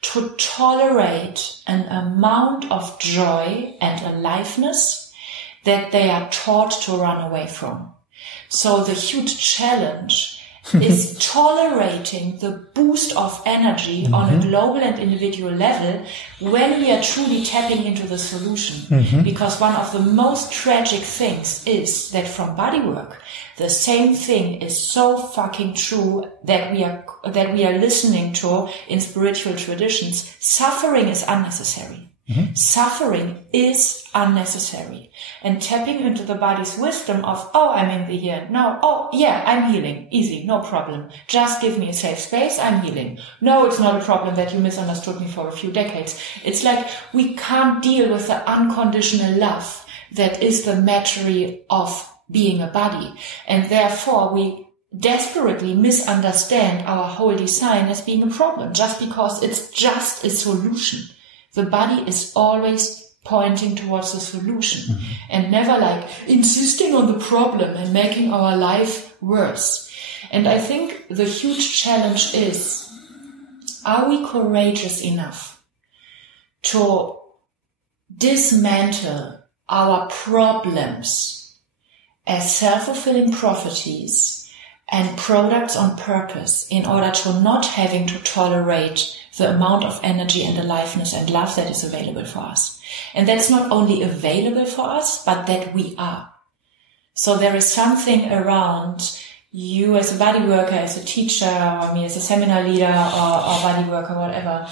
to tolerate an amount of joy and aliveness that they are taught to run away from. So the huge challenge is tolerating the boost of energy on a global and individual level when we are truly tapping into the solution. Because one of the most tragic things is that from bodywork, the same thing is so fucking true that we are listening to in spiritual traditions. Suffering is unnecessary. Suffering is unnecessary. And tapping into the body's wisdom of, oh, I'm in the here. No, oh, yeah, I'm healing. Easy, no problem. Just give me a safe space, I'm healing. No, it's not a problem that you misunderstood me for a few decades. It's like we can't deal with the unconditional love that is the mastery of being a body. And therefore we desperately misunderstand our whole design as being a problem just because it's just a solution. The body is always pointing towards the solution and never like insisting on the problem and making our life worse. And I think the huge challenge is, are we courageous enough to dismantle our problems as self-fulfilling prophecies and products on purpose in order to not having to tolerate the amount of energy and aliveness and love that is available for us. And that's not only available for us, but that we are. So there is something around you as a body worker, as a teacher, or me as a seminar leader or body worker, whatever.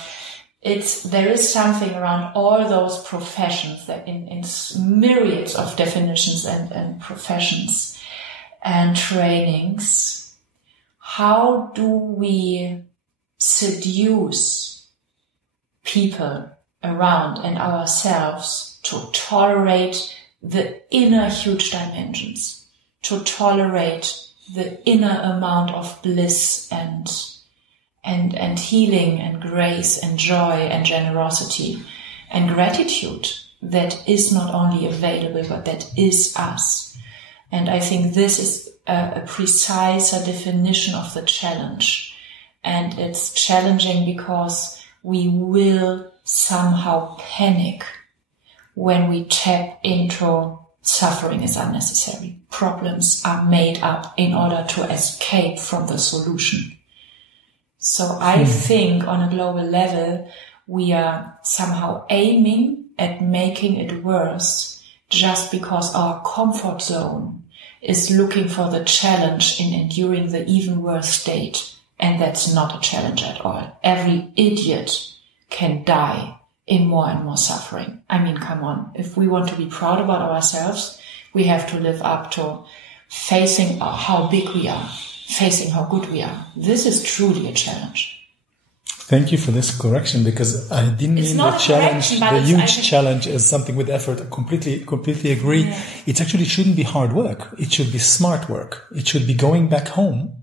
There is something around all those professions that in myriads of definitions and professions and trainings. How do we seduce people around and ourselves to tolerate the inner huge dimensions, to tolerate the inner amount of bliss and healing and grace and joy and generosity and gratitude that is not only available but that is us. And I think this is a preciser definition of the challenge. And it's challenging because we will somehow panic when we tap into suffering is unnecessary. Problems are made up in order to escape from the solution. So I think on a global level, we are somehow aiming at making it worse just because our comfort zone is looking for the challenge in enduring the even worse state. And that's not a challenge at all. Every idiot can die in more and more suffering. I mean, come on. If we want to be proud about ourselves, we have to live up to facing how big we are, facing how good we are. This is truly a challenge. Thank you for this correction, because I didn't mean the challenge, the huge challenge as something with effort. I completely agree. Yeah. It actually shouldn't be hard work. It should be smart work. It should be going back home,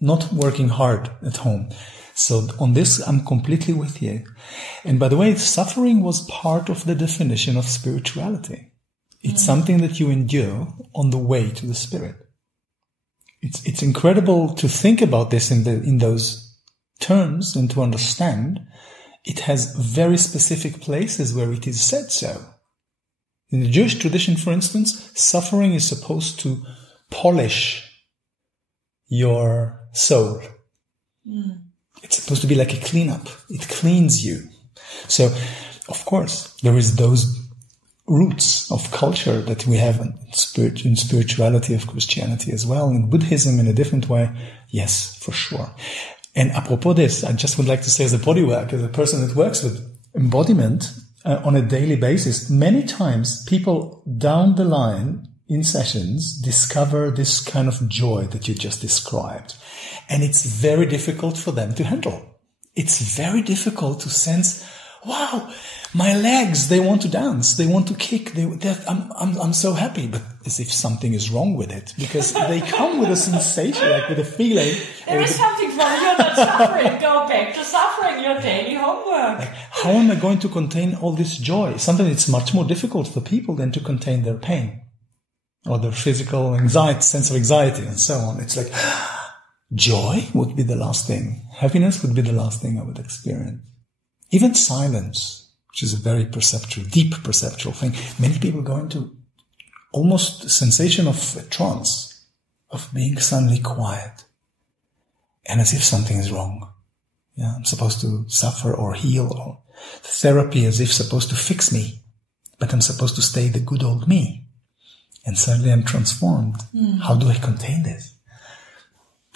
not working hard at home. So on this, I'm completely with you. And by the way, suffering was part of the definition of spirituality. It's something that you endure on the way to the spirit. It's incredible to think about this in those terms and to understand. It has very specific places where it is said so. In the Jewish tradition, for instance, suffering is supposed to polish your soul. It's supposed to be like a cleanup. It cleans you. So, of course, there is those roots of culture that we have in spirituality of Christianity as well, in Buddhism in a different way. Yes, for sure. And apropos this, I just would like to say, as a bodyworker, as a person that works with embodiment on a daily basis, many times people down the line in sessions discover this kind of joy that you just described. And it's very difficult for them to handle. It's very difficult to sense, wow, my legs, they want to dance, they want to kick, I'm so happy, but as if something is wrong with it, because they come with a sensation, like with a feeling. There is something wrong, you're not suffering, go back to suffering, your daily homework. Like, how am I going to contain all this joy? Sometimes it's much more difficult for people than to contain their pain or their physical anxiety, sense of anxiety and so on. It's like, joy would be the last thing. Happiness would be the last thing I would experience. Even silence, which is a very deep perceptual thing. Many people go into almost a sensation of a trance, of being suddenly quiet, and as if something is wrong. Yeah, I'm supposed to suffer or heal, or therapy as if supposed to fix me, but I'm supposed to stay the good old me. And suddenly I'm transformed. How do I contain this?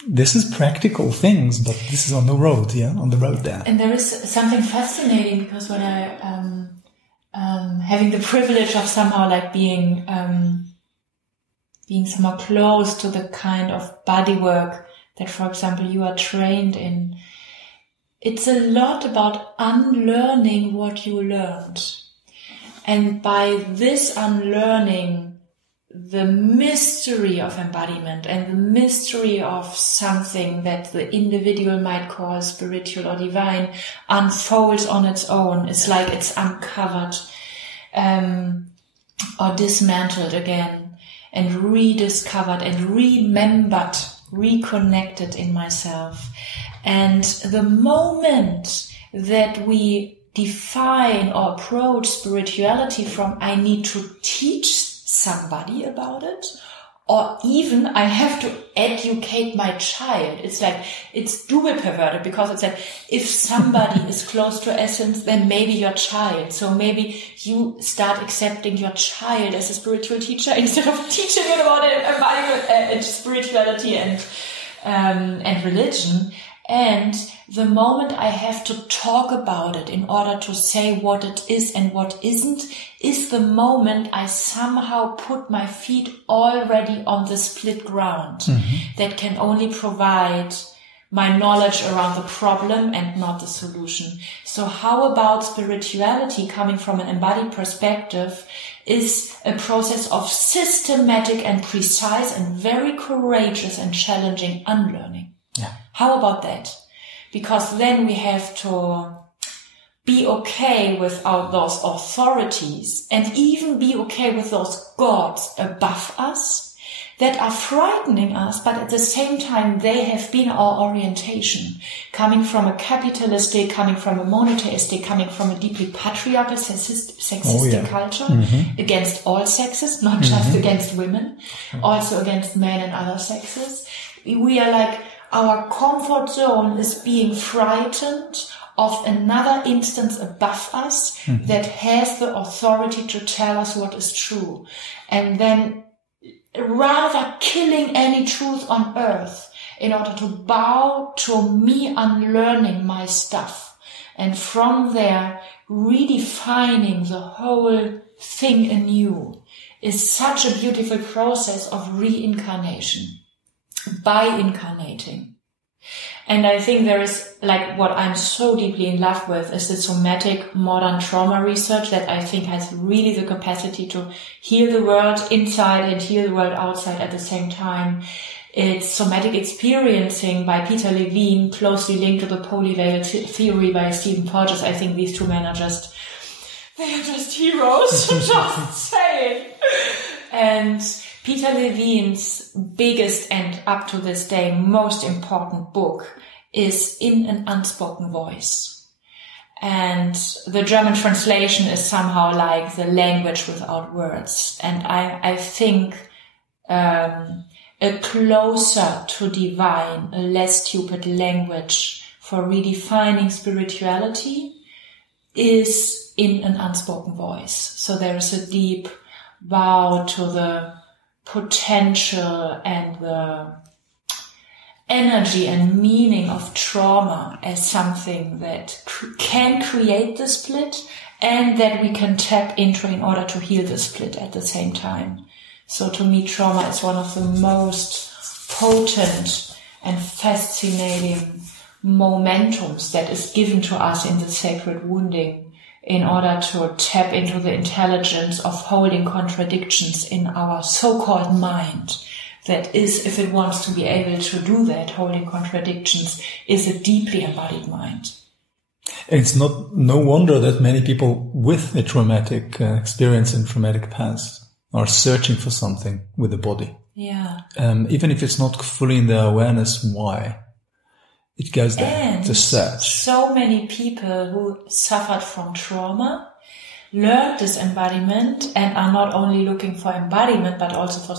This is practical things, but this is on the road, on the road there. And there is something fascinating, because when I having the privilege of somehow like being somehow close to the kind of body work that, for example, you are trained in, it's a lot about unlearning what you learned. And by this unlearning, the mystery of embodiment and the mystery of something that the individual might call spiritual or divine unfolds on its own. It's like it's uncovered or dismantled again and rediscovered and remembered, reconnected in myself. And the moment that we define or approach spirituality from I need to teach somebody about it, or even I have to educate my child. It's like, it's double perverted, because it's like, if somebody is close to essence, then maybe your child. So maybe you start accepting your child as a spiritual teacher instead of teaching it about spirituality and religion. And the moment I have to talk about it in order to say what it is and what isn't, is the moment I somehow put my feet already on the split ground that can only provide my knowledge around the problem and not the solution. So how about spirituality coming from an embodied perspective is a process of systematic and precise and very courageous and challenging unlearning. Yeah. How about that? Because then we have to be okay with those authorities and even be okay with those gods above us that are frightening us, but at the same time they have been our orientation, coming from a capitalistic, coming from a monotheistic, coming from a deeply patriarchal, sexistic culture against all sexes, not just against women, also against men and other sexes. We are like, our comfort zone is being frightened of another instance above us that has the authority to tell us what is true. And then rather killing any truth on earth in order to bow to me unlearning my stuff. And from there, redefining the whole thing anew is such a beautiful process of reincarnation. By incarnating. And I think there is, like, what I'm so deeply in love with is the somatic modern trauma research that I think has really the capacity to heal the world inside and heal the world outside at the same time. It's somatic experiencing by Peter Levine, closely linked to the polyvagal theory by Stephen Porges. I think these two men are just heroes, just saying. And Peter Levine's biggest and up to this day most important book is In an Unspoken Voice. And the German translation is somehow like the language without words. And I think a closer to divine, a less stupid language for redefining spirituality is In an Unspoken Voice. So there is a deep bow to the potential and the energy and meaning of trauma as something that can create the split and that we can tap into in order to heal the split at the same time. So to me, trauma is one of the most potent and fascinating momentums that is given to us in the sacred wounding in order to tap into the intelligence of holding contradictions in our so-called mind. That is, if it wants to be able to do that, holding contradictions is a deeply embodied mind. It's no wonder that many people with a traumatic experience and traumatic past are searching for something with the body. Yeah. Even if it's not fully in their awareness why. It goes there and to search. So many people who suffered from trauma learned this embodiment and are not only looking for embodiment, but also for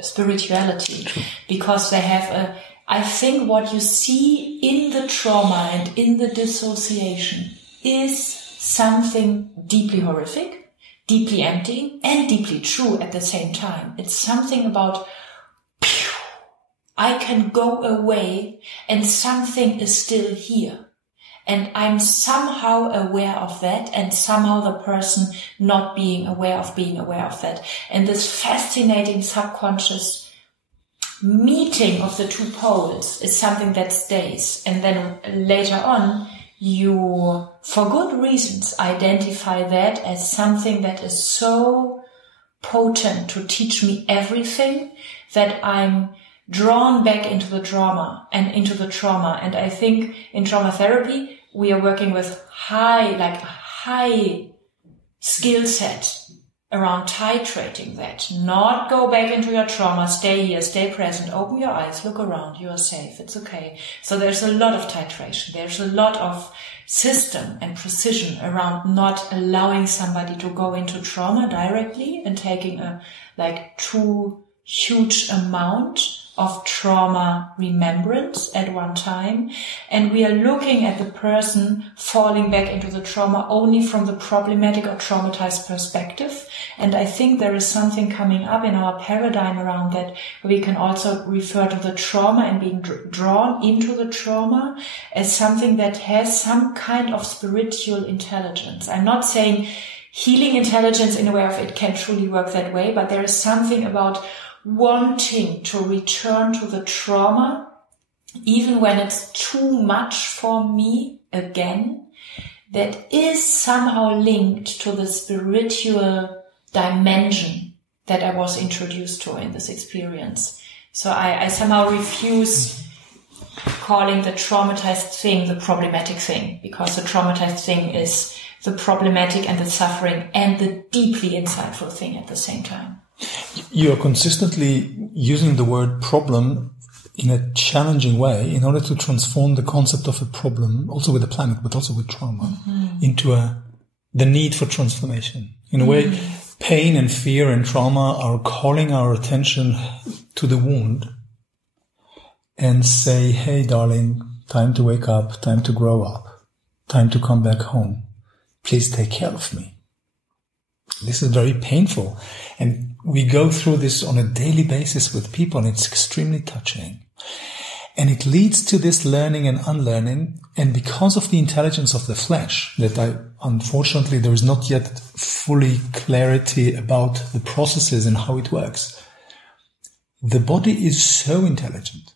spirituality. True. Because they have I think what you see in the trauma and in the dissociation is something deeply horrific, deeply empty, and deeply true at the same time. It's something about, I can go away and something is still here. And I'm somehow aware of that, and somehow the person not being aware of that. And this fascinating subconscious meeting of the two poles is something that stays. And then later on, you, for good reasons, identify that as something that is so potent to teach me everything that I'm drawn back into the trauma. And I think in trauma therapy, we are working with high skill set around titrating that. Not go back into your trauma, stay here, stay present, open your eyes, look around, you are safe, it's okay. So there's a lot of titration. There's a lot of system and precision around not allowing somebody to go into trauma directly and taking a too huge amount of trauma remembrance at one time. And we are looking at the person falling back into the trauma only from the problematic or traumatized perspective. And I think there is something coming up in our paradigm around that. We can also refer to the trauma and being drawn into the trauma as something that has some kind of spiritual intelligence. I'm not saying healing intelligence in a way of it can truly work that way, but there is something about wanting to return to the trauma, even when it's too much for me again, that is somehow linked to the spiritual dimension that I was introduced to in this experience. So I somehow refuse calling the traumatized thing the problematic thing, because the traumatized thing is the problematic and the suffering and the deeply insightful thing at the same time. You are consistently using the word problem in a challenging way in order to transform the concept of a problem, also with the planet, but also with trauma, into the need for transformation. In a way, pain and fear and trauma are calling our attention to the wound and say, hey, darling, time to wake up, time to grow up, time to come back home. Please take care of me. This is very painful. And we go through this on a daily basis with people, and it's extremely touching. And it leads to this learning and unlearning. And because of the intelligence of the flesh, unfortunately, there is not yet fully clarity about the processes and how it works. The body is so intelligent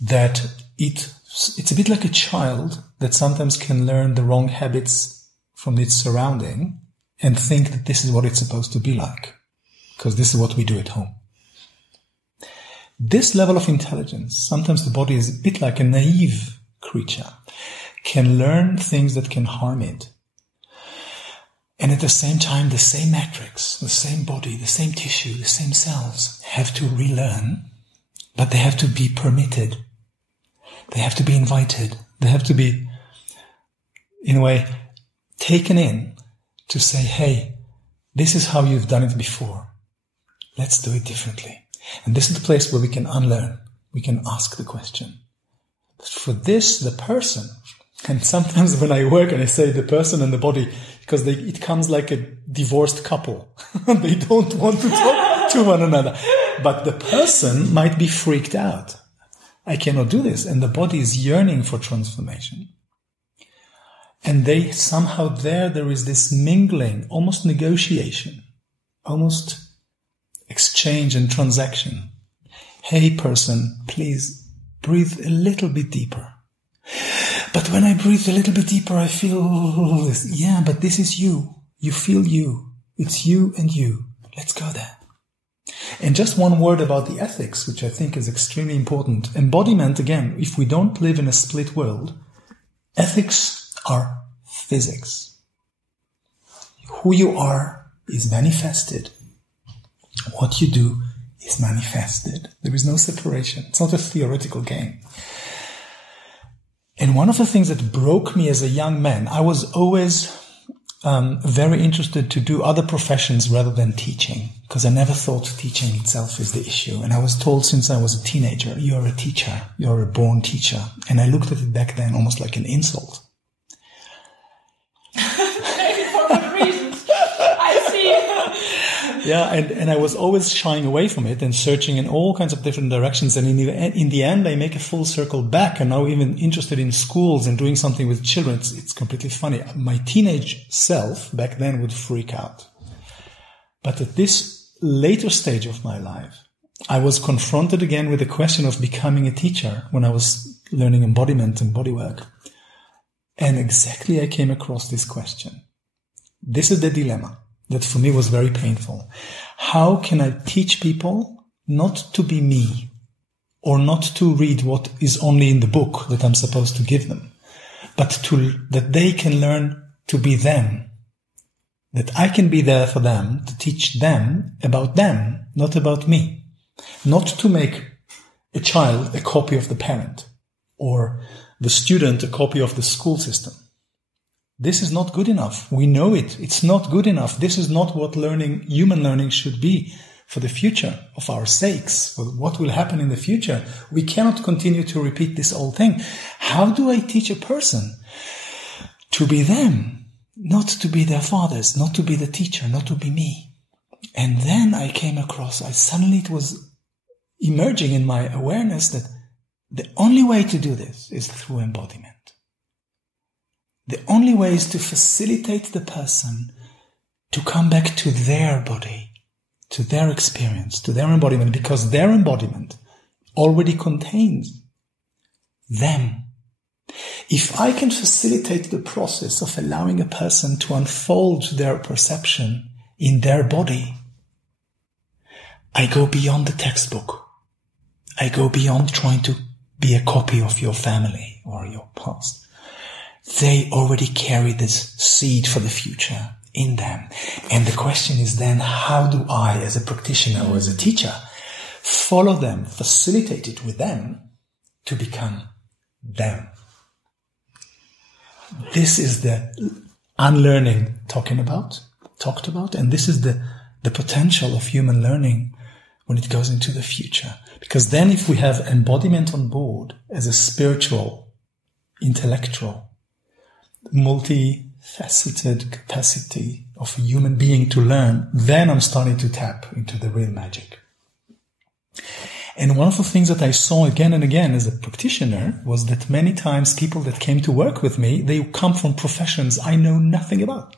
that it's a bit like a child that sometimes can learn the wrong habits from its surrounding and think that this is what it's supposed to be like, because this is what we do at home. This level of intelligence, sometimes the body is a bit like a naive creature, can learn things that can harm it. And at the same time, the same matrix, the same body, the same tissue, the same cells have to relearn, but they have to be permitted. They have to be invited. They have to be, in a way, taken in to say, hey, this is how you've done it before. Let's do it differently. And this is the place where we can unlearn. We can ask the question. But for this, the person, and sometimes when I work and I say the person and the body, because it comes like a divorced couple. They don't want to talk to one another. But the person might be freaked out. I cannot do this. And the body is yearning for transformation. And they somehow there is this mingling, almost negotiation, almost exchange and transaction. Hey person, please breathe a little bit deeper. But when I breathe a little bit deeper, I feel this. Yeah, but this is you. You feel you. It's you and you. Let's go there. And just one word about the ethics, which I think is extremely important. Embodiment, again, if we don't live in a split world, ethics are physics. Who you are is manifested. What you do is manifested. There is no separation. It's not a theoretical game. And one of the things that broke me as a young man, I was always very interested to do other professions rather than teaching, because I never thought teaching itself is the issue. And I was told since I was a teenager, you're a teacher, you're a born teacher. And I looked at it back then almost like an insult. Maybe for good reasons. I see. Yeah, and I was always shying away from it and searching in all kinds of different directions. And in the end, I make a full circle back, and now even interested in schools and doing something with children. It's completely funny. My teenage self back then would freak out. But at this later stage of my life, I was confronted again with the question of becoming a teacher when I was learning embodiment and bodywork. And exactly I came across this question. This is the dilemma that for me was very painful. How can I teach people not to be me, or not to read what is only in the book that I'm supposed to give them, but that they can learn to be them, that I can be there for them, to teach them, not about me, not to make a child a copy of the parent, or the student a copy of the school system. This is not good enough. We know it. It's not good enough. This is not what human learning should be for the future of our sakes, for what will happen in the future. We cannot continue to repeat this old thing. How do I teach a person to be them, not to be their fathers, not to be the teacher, not to be me? And then I came across, suddenly it was emerging in my awareness that the only way to do this is through embodiment. The only way is to facilitate the person to come back to their body, to their experience, to their embodiment, because their embodiment already contains them. If I can facilitate the process of allowing a person to unfold their perception in their body, I go beyond the textbook. I go beyond trying to be a copy of your family or your past. They already carry this seed for the future in them. And the question is then, how do I, as a practitioner or as a teacher, follow them, facilitate it with them to become them? This is the unlearning talked about, and this is the potential of human learning when it goes into the future. Because then if we have embodiment on board as a spiritual, intellectual, multifaceted capacity of a human being to learn, then I'm starting to tap into the real magic. And one of the things that I saw again and again as a practitioner was that many times people that came to work with me, they come from professions I know nothing about.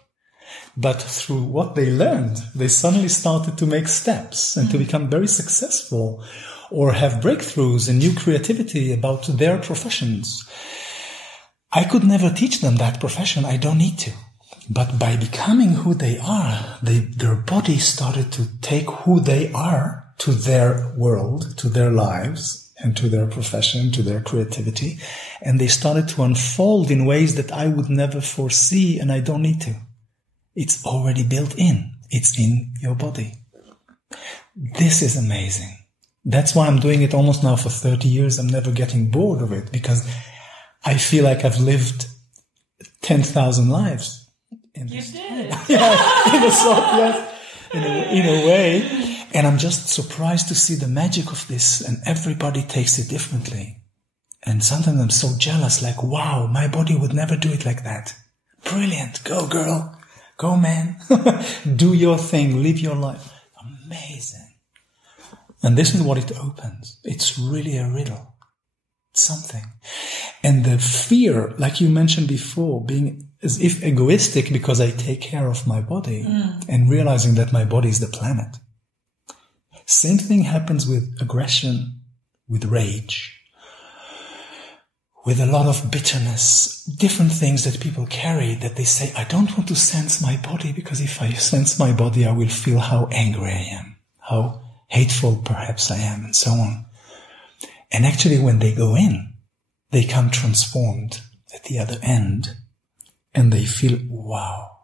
But through what they learned, they suddenly started to make steps and to become very successful or have breakthroughs and new creativity about their professions. I could never teach them that profession. I don't need to. But by becoming who they are, their body started to take who they are to their world, to their lives, and to their profession, to their creativity. And they started to unfold in ways that I would never foresee, and I don't need to. It's already built in. It's in your body. This is amazing. That's why I'm doing it almost now for 30 years. I'm never getting bored of it, because I feel like I've lived 10,000 lives. You did. Yeah, in a way. And I'm just surprised to see the magic of this, and everybody takes it differently. And sometimes I'm so jealous, like, wow, my body would never do it like that. Brilliant. Go, girl. Go, man. Do your thing. Live your life. Amazing. And this is what it opens. It's really a riddle. Something. And the fear, like you mentioned before, being as if egoistic because I take care of my body and realizing that my body is the planet. Same thing happens with aggression, with rage, with a lot of bitterness, different things that people carry that they say, I don't want to sense my body, because if I sense my body, I will feel how angry I am, how hateful perhaps I am, and so on. And actually, when they go in, they come transformed at the other end, and they feel, wow.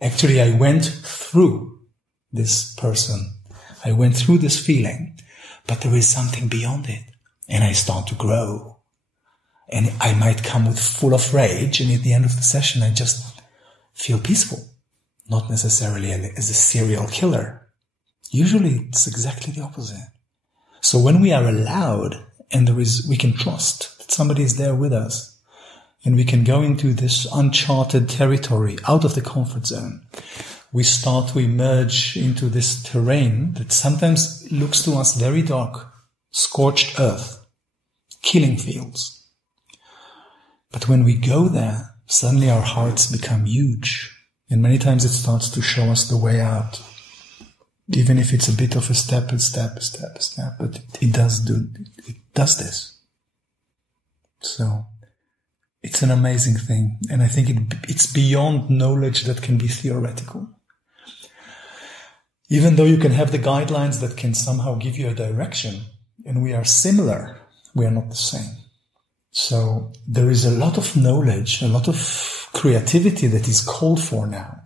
Actually, I went through this person I went through this feeling, but there is something beyond it. And I start to grow. And I might come with full of rage, and at the end of the session, I just feel peaceful. Not necessarily as a serial killer. Usually it's exactly the opposite. So when we are allowed, and we can trust that somebody is there with us, and we can go into this uncharted territory, out of the comfort zone, we start to emerge into this terrain that sometimes looks to us very dark, scorched earth, killing fields. But when we go there, suddenly our hearts become huge. And many times it starts to show us the way out. Even if it's a bit of a step, but it does this. So it's an amazing thing. And I think it's beyond knowledge that can be theoretical. Even though you can have the guidelines that can somehow give you a direction, and we are similar, we are not the same. So there is a lot of knowledge, a lot of creativity that is called for now,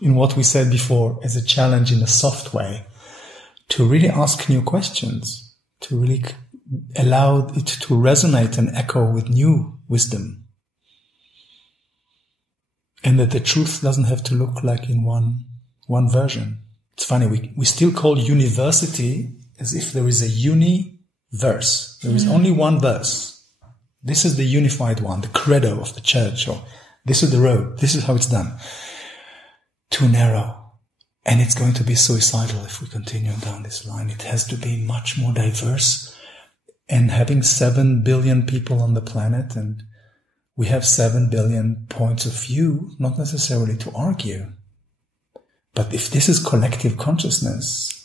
in what we said before as a challenge in a soft way, to really ask new questions, to really allow it to resonate and echo with new wisdom. And that the truth doesn't have to look like in one version. It's funny, we still call university as if there is a universe. There is only one verse. This is the unified one, the credo of the church, or this is the road, this is how it's done. Too narrow. And it's going to be suicidal if we continue down this line. It has to be much more diverse. And having 7 billion people on the planet, and we have 7 billion points of view, not necessarily to argue. But if this is collective consciousness,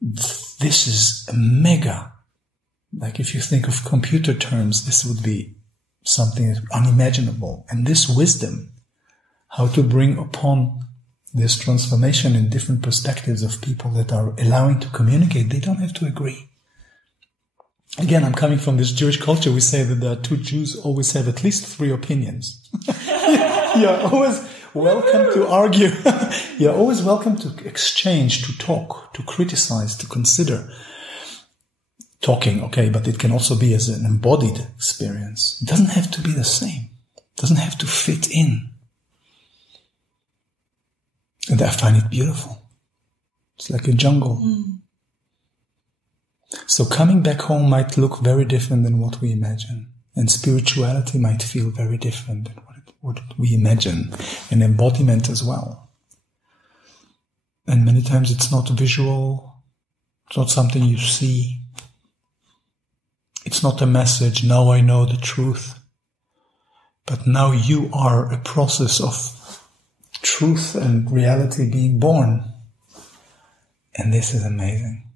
this is a mega. Like if you think of computer terms, this would be something unimaginable. And this wisdom, how to bring upon this transformation in different perspectives of people that are allowing to communicate, they don't have to agree. Again, I'm coming from this Jewish culture. We say that there are 2 Jews always have at least 3 opinions. You're always welcome to argue. You're always welcome to exchange, to talk, to criticize, to consider. Talking, okay, but it can also be as an embodied experience. It doesn't have to be the same. It doesn't have to fit in. And I find it beautiful. It's like a jungle. So coming back home might look very different than what we imagine. And spirituality might feel very different than what we imagine. And embodiment as well. And many times it's not visual. It's not something you see. It's not a message, now I know the truth. But now you are a process of truth and reality being born. And this is amazing.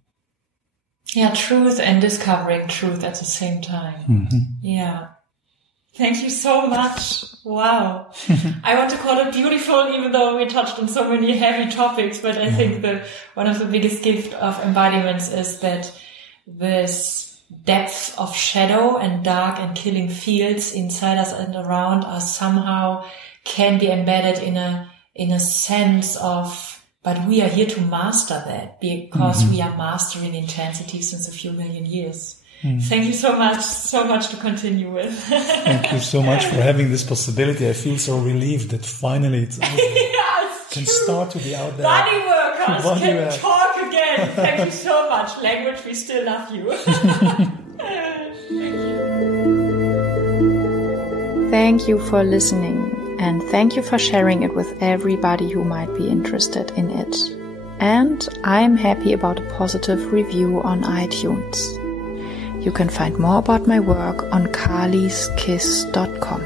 Yeah, truth and discovering truth at the same time. Yeah. Thank you so much. Wow. I want to call it beautiful, even though we touched on so many heavy topics. But I think one of the biggest gifts of embodiments is that this depth of shadow and dark and killing fields inside us and around us somehow can be embedded in a sense of, but we are here to master that because we are mastering intensity since a few million years. Thank you so much to continue with. Thank you so much for having this possibility. I feel so relieved that finally it's out there. Yes, can start to be out there. Bodyworkers can talk again. Thank you so much. Language, we still love you. Thank you for listening, and thank you for sharing it with everybody who might be interested in it. And I'm happy about a positive review on iTunes. You can find more about my work on kaliskiss.com.